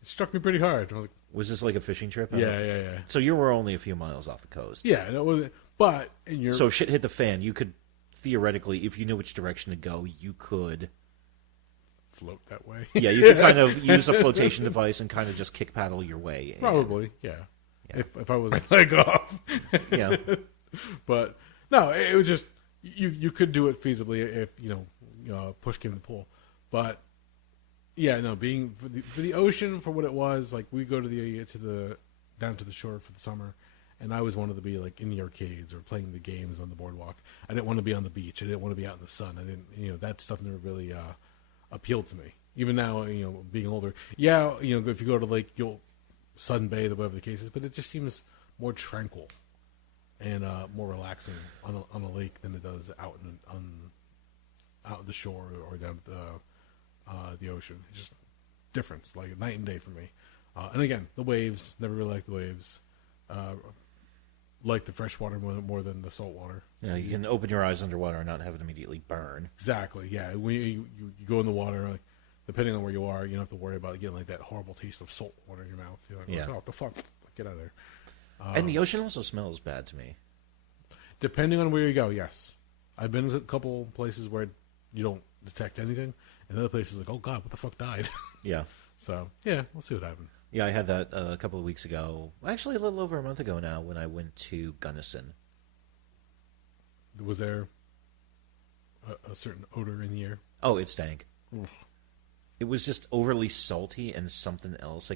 struck me pretty hard. I was like, was this like a fishing trip? Yeah. So you were only a few miles off the coast. Yeah, So if shit hit the fan, you could theoretically, if you knew which direction to go, you could float that way. Yeah, you could kind of use a flotation device and kind of just kick paddle your way in. Probably, yeah. If I was like leg off. Yeah. But no, it was just you could do it feasibly if push came to pull. But yeah, no, being for the ocean for what it was, like we go to down to the shore for the summer, and I always wanted to be like in the arcades or playing the games on the boardwalk. I didn't want to be on the beach. I didn't want to be out in the sun. I didn't, that stuff never really appealed to me. Even now, being older, yeah, if you go to the lake, you'll sunbathe or whatever the case is, but it just seems more tranquil and more relaxing on a lake than it does out on the shore or down the ocean. It's just difference, like night and day for me. And again, the waves, never really liked the waves. Like the freshwater more than the saltwater. Yeah, you can open your eyes underwater and not have it immediately burn. Exactly, yeah. When you go in the water, like, depending on where you are, you don't have to worry about getting like that horrible taste of salt water in your mouth. You're like, oh, what the fuck? Get out of there. And the ocean also smells bad to me. Depending on where you go, yes. I've been to a couple places where you don't detect anything, and other places like, oh god, what the fuck died? Yeah. So, yeah, we'll see what happens. Yeah, I had that a couple of weeks ago. Actually, a little over a month ago now when I went to Gunnison. Was there a certain odor in the air? Oh, it stank. It was just overly salty and something else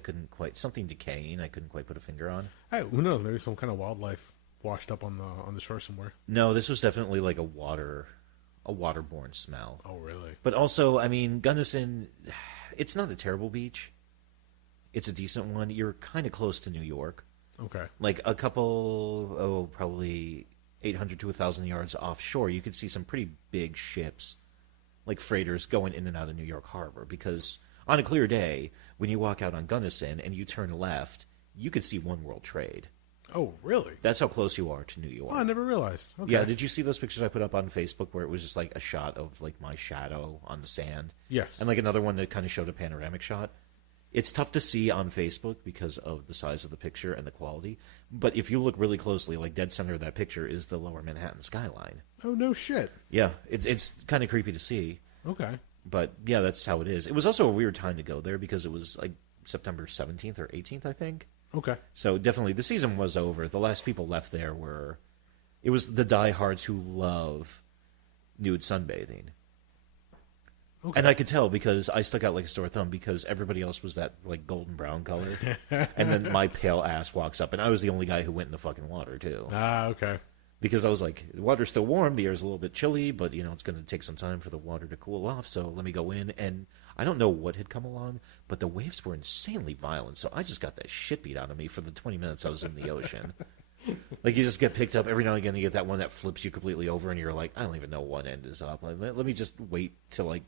something decaying I couldn't quite put a finger on. Hey, who knows? Maybe some kind of wildlife washed up on the shore somewhere. No, this was definitely like a waterborne smell. Oh, really? But also, I mean, Gunnison, it's not a terrible beach. It's a decent one. You're kind of close to New York. Okay. Like a couple, probably 800 to 1,000 yards offshore, you could see some pretty big ships, like freighters, going in and out of New York Harbor. Because on a clear day, when you walk out on Gunnison and you turn left, you could see One World Trade. Oh, really? That's how close you are to New York. Oh, I never realized. Okay. Yeah, did you see those pictures I put up on Facebook where it was just like a shot of like my shadow on the sand? Yes. And like another one that kind of showed a panoramic shot? It's tough to see on Facebook because of the size of the picture and the quality. But if you look really closely, like dead center of that picture is the lower Manhattan skyline. Oh, no shit. Yeah, it's kind of creepy to see. Okay. But yeah, that's how it is. It was also a weird time to go there because it was like September 17th or 18th, I think. Okay. So definitely the season was over. The last people left there it was the diehards who love nude sunbathing. Okay. And I could tell because I stuck out like a sore thumb because everybody else was that like golden brown color. And then my pale ass walks up and I was the only guy who went in the fucking water too. Ah, okay. Because I was like, the water's still warm, the air's a little bit chilly, but it's going to take some time for the water to cool off, so let me go in. And I don't know what had come along, but the waves were insanely violent, so I just got that shit beat out of me for the 20 minutes I was in the ocean. Like, you just get picked up every now and again, you get that one that flips you completely over, and you're like, I don't even know what end is up. Like, let me just wait till, like...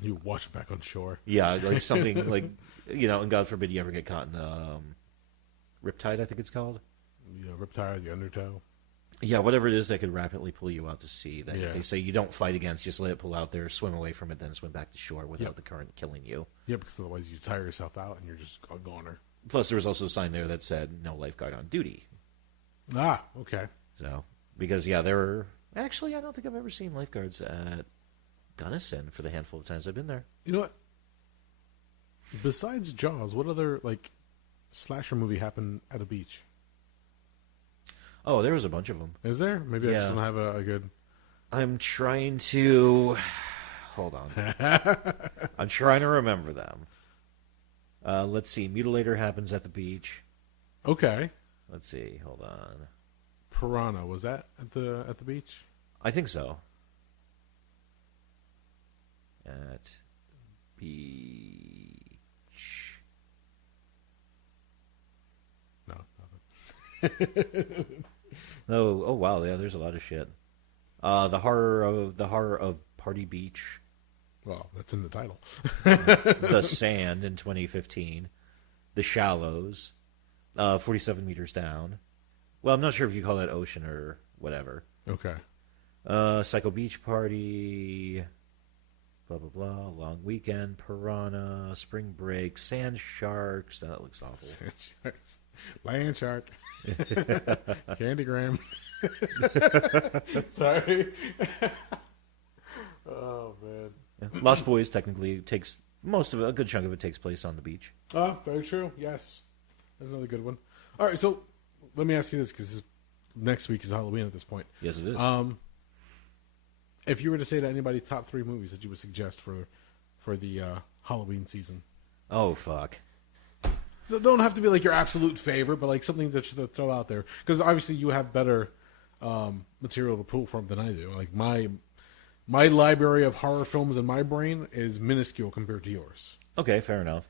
You wash back on shore. Yeah, like something, like, and God forbid you ever get caught in riptide, I think it's called. Yeah, riptide, the undertow. Yeah, whatever it is that could rapidly pull you out to sea. They say you don't fight against, just let it pull out there, swim away from it, then swim back to shore without the current killing you. Yeah, because otherwise you tire yourself out and you're just a goner. Plus, there was also a sign there that said no lifeguard on duty. Ah, okay. So, because, yeah, there were... Actually, I don't think I've ever seen lifeguards at Gunnison for the handful of times I've been there. You know what? Besides Jaws, what other, like, slasher movie happened at a beach? Oh, there was a bunch of them. Is there? Maybe I just don't have a good... I'm trying to... Hold on. I'm trying to remember them. Let's see. Mutilator happens at the beach. Okay. Let's see. Hold on. Piranha, was that at the beach? I think so. At beach. No, nothing. Oh wow, yeah, there's a lot of shit. The horror of Party Beach. Well, that's in the title. The Sand in 2015. The Shallows. 47 meters down. Well, I'm not sure if you call that ocean or whatever. Okay. Psycho Beach Party. Blah, blah, blah. Long Weekend. Piranha. Spring Break. Sand Sharks. That looks awful. Sand Sharks. Land Shark. Candygram. Sorry. Oh, man. Yeah. Lost Boys technically takes a good chunk of it takes place on the beach. Oh, very true. Yes. That's another good one. All right, so let me ask you this, because next week is Halloween at this point. Yes, it is. If you were to say to anybody top 3 movies that you would suggest for the Halloween season. Oh, fuck. So don't have to be like your absolute favorite, but like something that you throw out there. Because obviously you have better material to pull from than I do. Like my library of horror films in my brain is minuscule compared to yours. Okay, fair enough.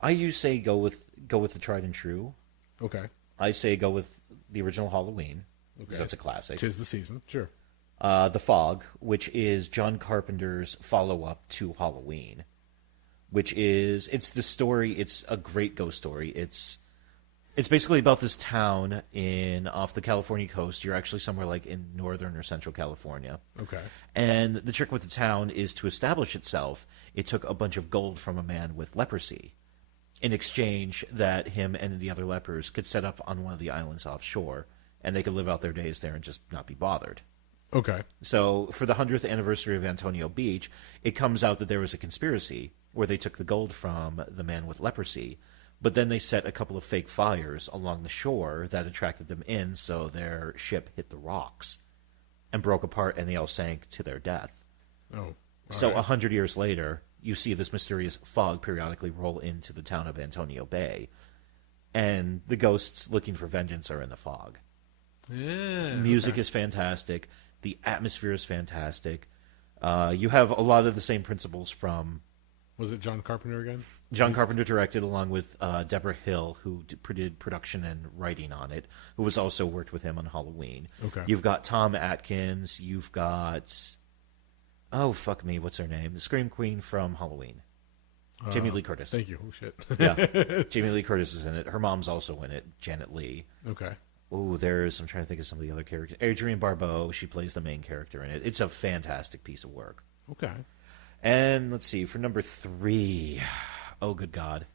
I say go with the tried and true. Okay. I say go with the original Halloween, because that's a classic. 'Tis the season, sure. The Fog, which is John Carpenter's follow-up to Halloween, which is it's a great ghost story. It's basically about this town off the California coast. You're actually somewhere like in northern or central California. Okay. And the trick with the town is to establish itself. It took a bunch of gold from a man with leprosy in exchange that him and the other lepers could set up on one of the islands offshore, and they could live out their days there and just not be bothered. Okay. So for the 100th anniversary of Antonio Beach, it comes out that there was a conspiracy where they took the gold from the man with leprosy, but then they set a couple of fake fires along the shore that attracted them in, so their ship hit the rocks and broke apart, and they all sank to their death. Oh. So 100 years later, you see this mysterious fog periodically roll into the town of Antonio Bay, and the ghosts looking for vengeance are in the fog. Yeah. Music is fantastic. The atmosphere is fantastic. You have a lot of the same principles from... Was it John Carpenter again? John Carpenter directed, along with Deborah Hill, who did production and writing on it, who was also worked with him on Halloween. Okay. You've got Tom Atkins. You've got... Oh, fuck me. What's her name? The Scream Queen from Halloween. Jamie Lee Curtis. Thank you. Oh, shit. Yeah. Jamie Lee Curtis is in it. Her mom's also in it, Janet Leigh. Okay. Oh, I'm trying to think of some of the other characters. Adrienne Barbeau, she plays the main character in it. It's a fantastic piece of work. Okay. And let's see, for number 3, oh, good God.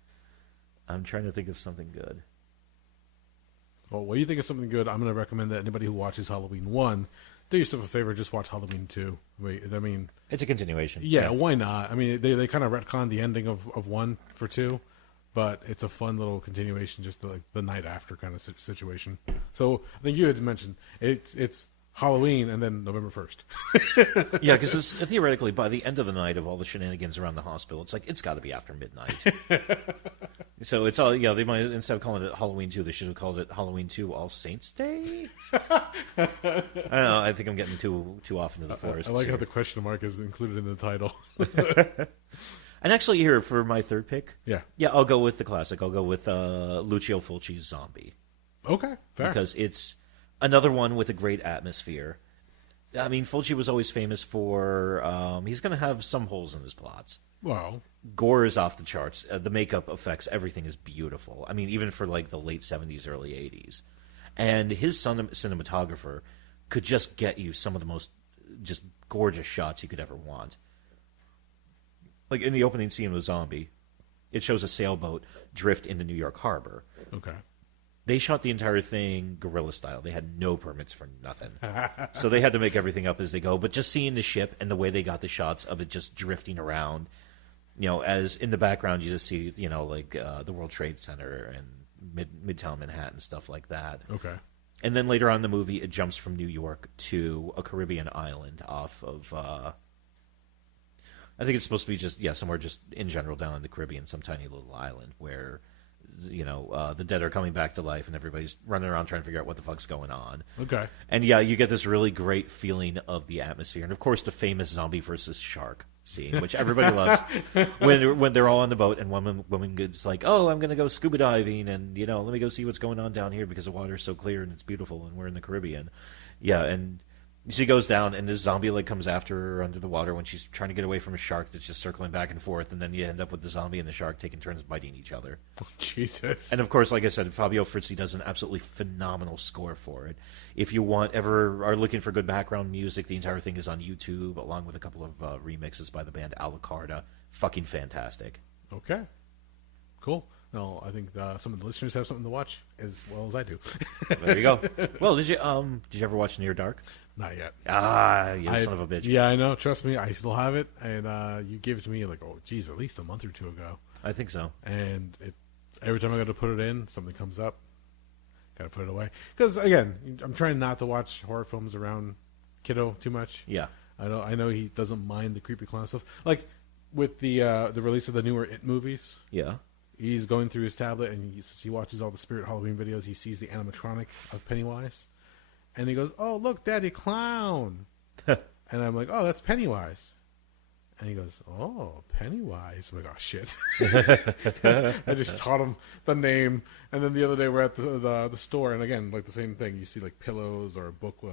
I'm trying to think of something good. Well, what do you think of something good? I'm going to recommend that anybody who watches Halloween 1, do yourself a favor, just watch Halloween 2. It's a continuation. Yeah, why not? I mean, they kind of retconned the ending of 1 for 2, but it's a fun little continuation, just the night after kind of situation. So I think you had mentioned it's Halloween and then November 1st. Yeah, because theoretically, by the end of the night of all the shenanigans around the hospital, it's got to be after midnight. So it's all, they might, instead of calling it Halloween 2, they should have called it Halloween 2 All Saints Day? I don't know, I think I'm getting too off into the forest. I like how the question mark is included in the title. And actually, here, for my third pick, yeah, I'll go with the classic. I'll go with Lucio Fulci's Zombie. Okay, fair. Because it's another one with a great atmosphere. I mean, Fulci was always famous for, he's going to have some holes in his plots. Well, gore is off the charts. The makeup effects, everything is beautiful. I mean, even for like the late 70s, early 80s. And his cinematographer could just get you some of the most just gorgeous shots you could ever want. Like in the opening scene with Zombie, it shows a sailboat drift into New York Harbor. Okay. They shot the entire thing guerrilla style. They had no permits for nothing. So they had to make everything up as they go. But just seeing the ship and the way they got the shots of it just drifting around, as in the background you just see, the World Trade Center and Midtown Manhattan, stuff like that. Okay. And then later on in the movie, it jumps from New York to a Caribbean island off of, I think it's supposed to be just, somewhere just in general down in the Caribbean, some tiny little island where, the dead are coming back to life and everybody's running around trying to figure out what the fuck's going on. Okay. And you get this really great feeling of the atmosphere. And of course, the famous zombie versus shark scene, which everybody loves, when they're all on the boat and one woman gets like, "Oh, I'm going to go scuba diving and let me go see what's going on down here because the water's so clear and it's beautiful and we're in the Caribbean." Yeah, and she goes down and this zombie comes after her under the water when she's trying to get away from a shark that's just circling back and forth, and then you end up with the zombie and the shark taking turns biting each other. Oh, Jesus. And of course, like I said, Fabio Frizzi does an absolutely phenomenal score for it. If you are looking for good background music, the entire thing is on YouTube, along with a couple of remixes by the band A La Carta. Fucking fantastic. Okay. Cool. No, I think some of the listeners have something to watch as well as I do. There you go. Well, did you ever watch Near Dark? Not yet. You son of a bitch. Yeah, I know. Trust me, I still have it, and you gave it to me at least a month or two ago. I think so. And every time I go to put it in, something comes up. Got to put it away because again, I'm trying not to watch horror films around kiddo too much. Yeah, I know he doesn't mind the creepy clown stuff. Like with the release of the newer It movies. Yeah. He's going through his tablet and he watches all the Spirit Halloween videos. He sees the animatronic of Pennywise. And he goes, "Oh, look, Daddy Clown." And I'm like, "Oh, that's Pennywise." And he goes, "Oh, Pennywise." I'm like, "Oh, shit." I just taught him the name. And then the other day we're at the store. And again, the same thing. You see pillows or a book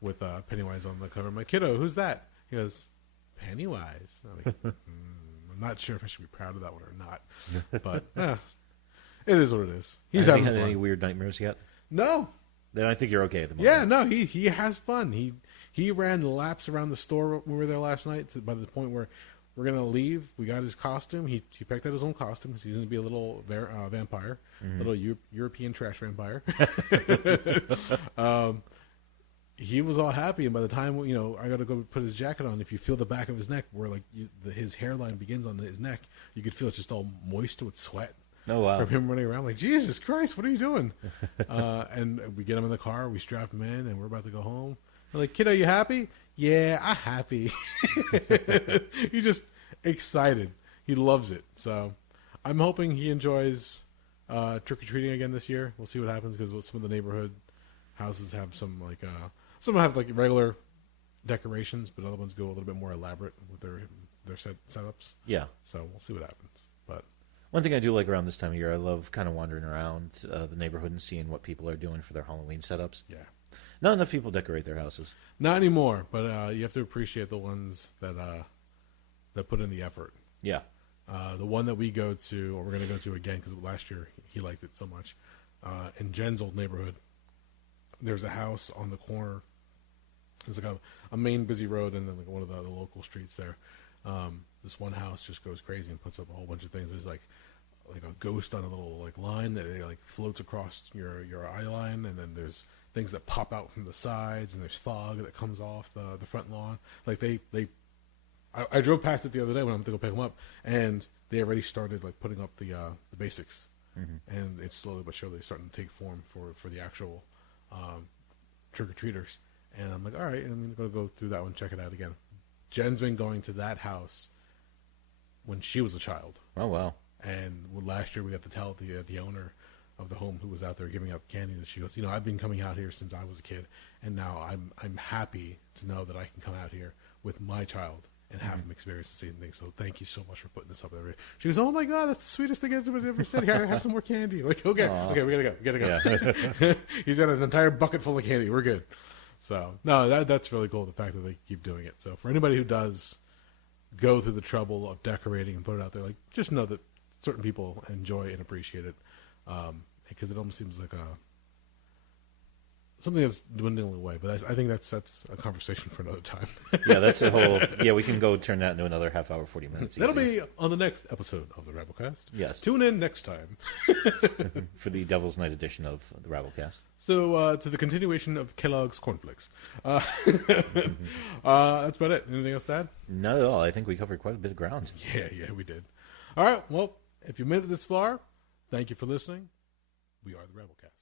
with Pennywise on the cover. I'm like, "Kiddo, who's that?" He goes, "Pennywise." I'm like, I'm not sure if I should be proud of that one or not. But it is what it is. Has he had any weird nightmares yet? No. Then I think you're okay at the moment. Yeah, no, he has fun. He ran laps around the store when we were there last night by the point where we're going to leave. We got his costume. He picked out his own costume because he's going to be a little vampire, little European trash vampire. He was all happy, and by the time I got to go put his jacket on, if you feel the back of his neck where his hairline begins on his neck, you could feel it's just all moist with sweat. Oh, wow. From him running around like, Jesus Christ, what are you doing? And we get him in the car, we strap him in, and we're about to go home. We're like, "Kid, are you happy?" "Yeah, I'm happy." He's just excited. He loves it. So I'm hoping he enjoys trick-or-treating again this year. We'll see what happens because some of the neighborhood houses have some have regular decorations, but other ones go a little bit more elaborate with their setups. Yeah. So we'll see what happens. But one thing I do like around this time of year, I love kind of wandering around the neighborhood and seeing what people are doing for their Halloween setups. Yeah. Not enough people decorate their houses. Not anymore, but you have to appreciate the ones that put in the effort. Yeah. The one that we go to, or we're going to go to again because last year he liked it so much, in Jen's old neighborhood, there's a house on the corner. It's a main busy road and then one of the local streets there. This one house just goes crazy and puts up a whole bunch of things. There's like a ghost on a little line that floats across your eye line, and then there's things that pop out from the sides, and there's fog that comes off the front lawn. I drove past it the other day when I went to go pick them up, and they already started putting up the basics, and it's slowly but surely starting to take form for the actual trick or treaters. And I'm like, all right, and I'm going to go through that one, check it out again. Jen's been going to that house when she was a child. Oh, wow. And last year we got to tell the owner of the home who was out there giving out candy, that she goes, I've been coming out here since I was a kid, and now I'm happy to know that I can come out here with my child and have him experience the same thing. So thank you so much for putting this up there. She goes, "Oh my God, that's the sweetest thing I've ever said. Here, have some more candy." Like, okay, we gotta go. Yeah. He's got an entire bucket full of candy. We're good. So no, that's really cool. The fact that they keep doing it. So for anybody who does go through the trouble of decorating and put it out there, just know that certain people enjoy and appreciate it, because it almost seems like something that's dwindling away. But I think that's a conversation for another time. Yeah, that's a whole. Yeah, we can go turn that into another half hour, 40 minutes. That'll be on the next episode of the Rabblecast. Yes. Tune in next time for the Devil's Night edition of the Rabblecast. So to the continuation of Kellogg's cornflakes. That's about it. Anything else to add? Not at all. I think we covered quite a bit of ground. Yeah, we did. All right. Well, if you made it this far, thank you for listening. We are the Rabblecast.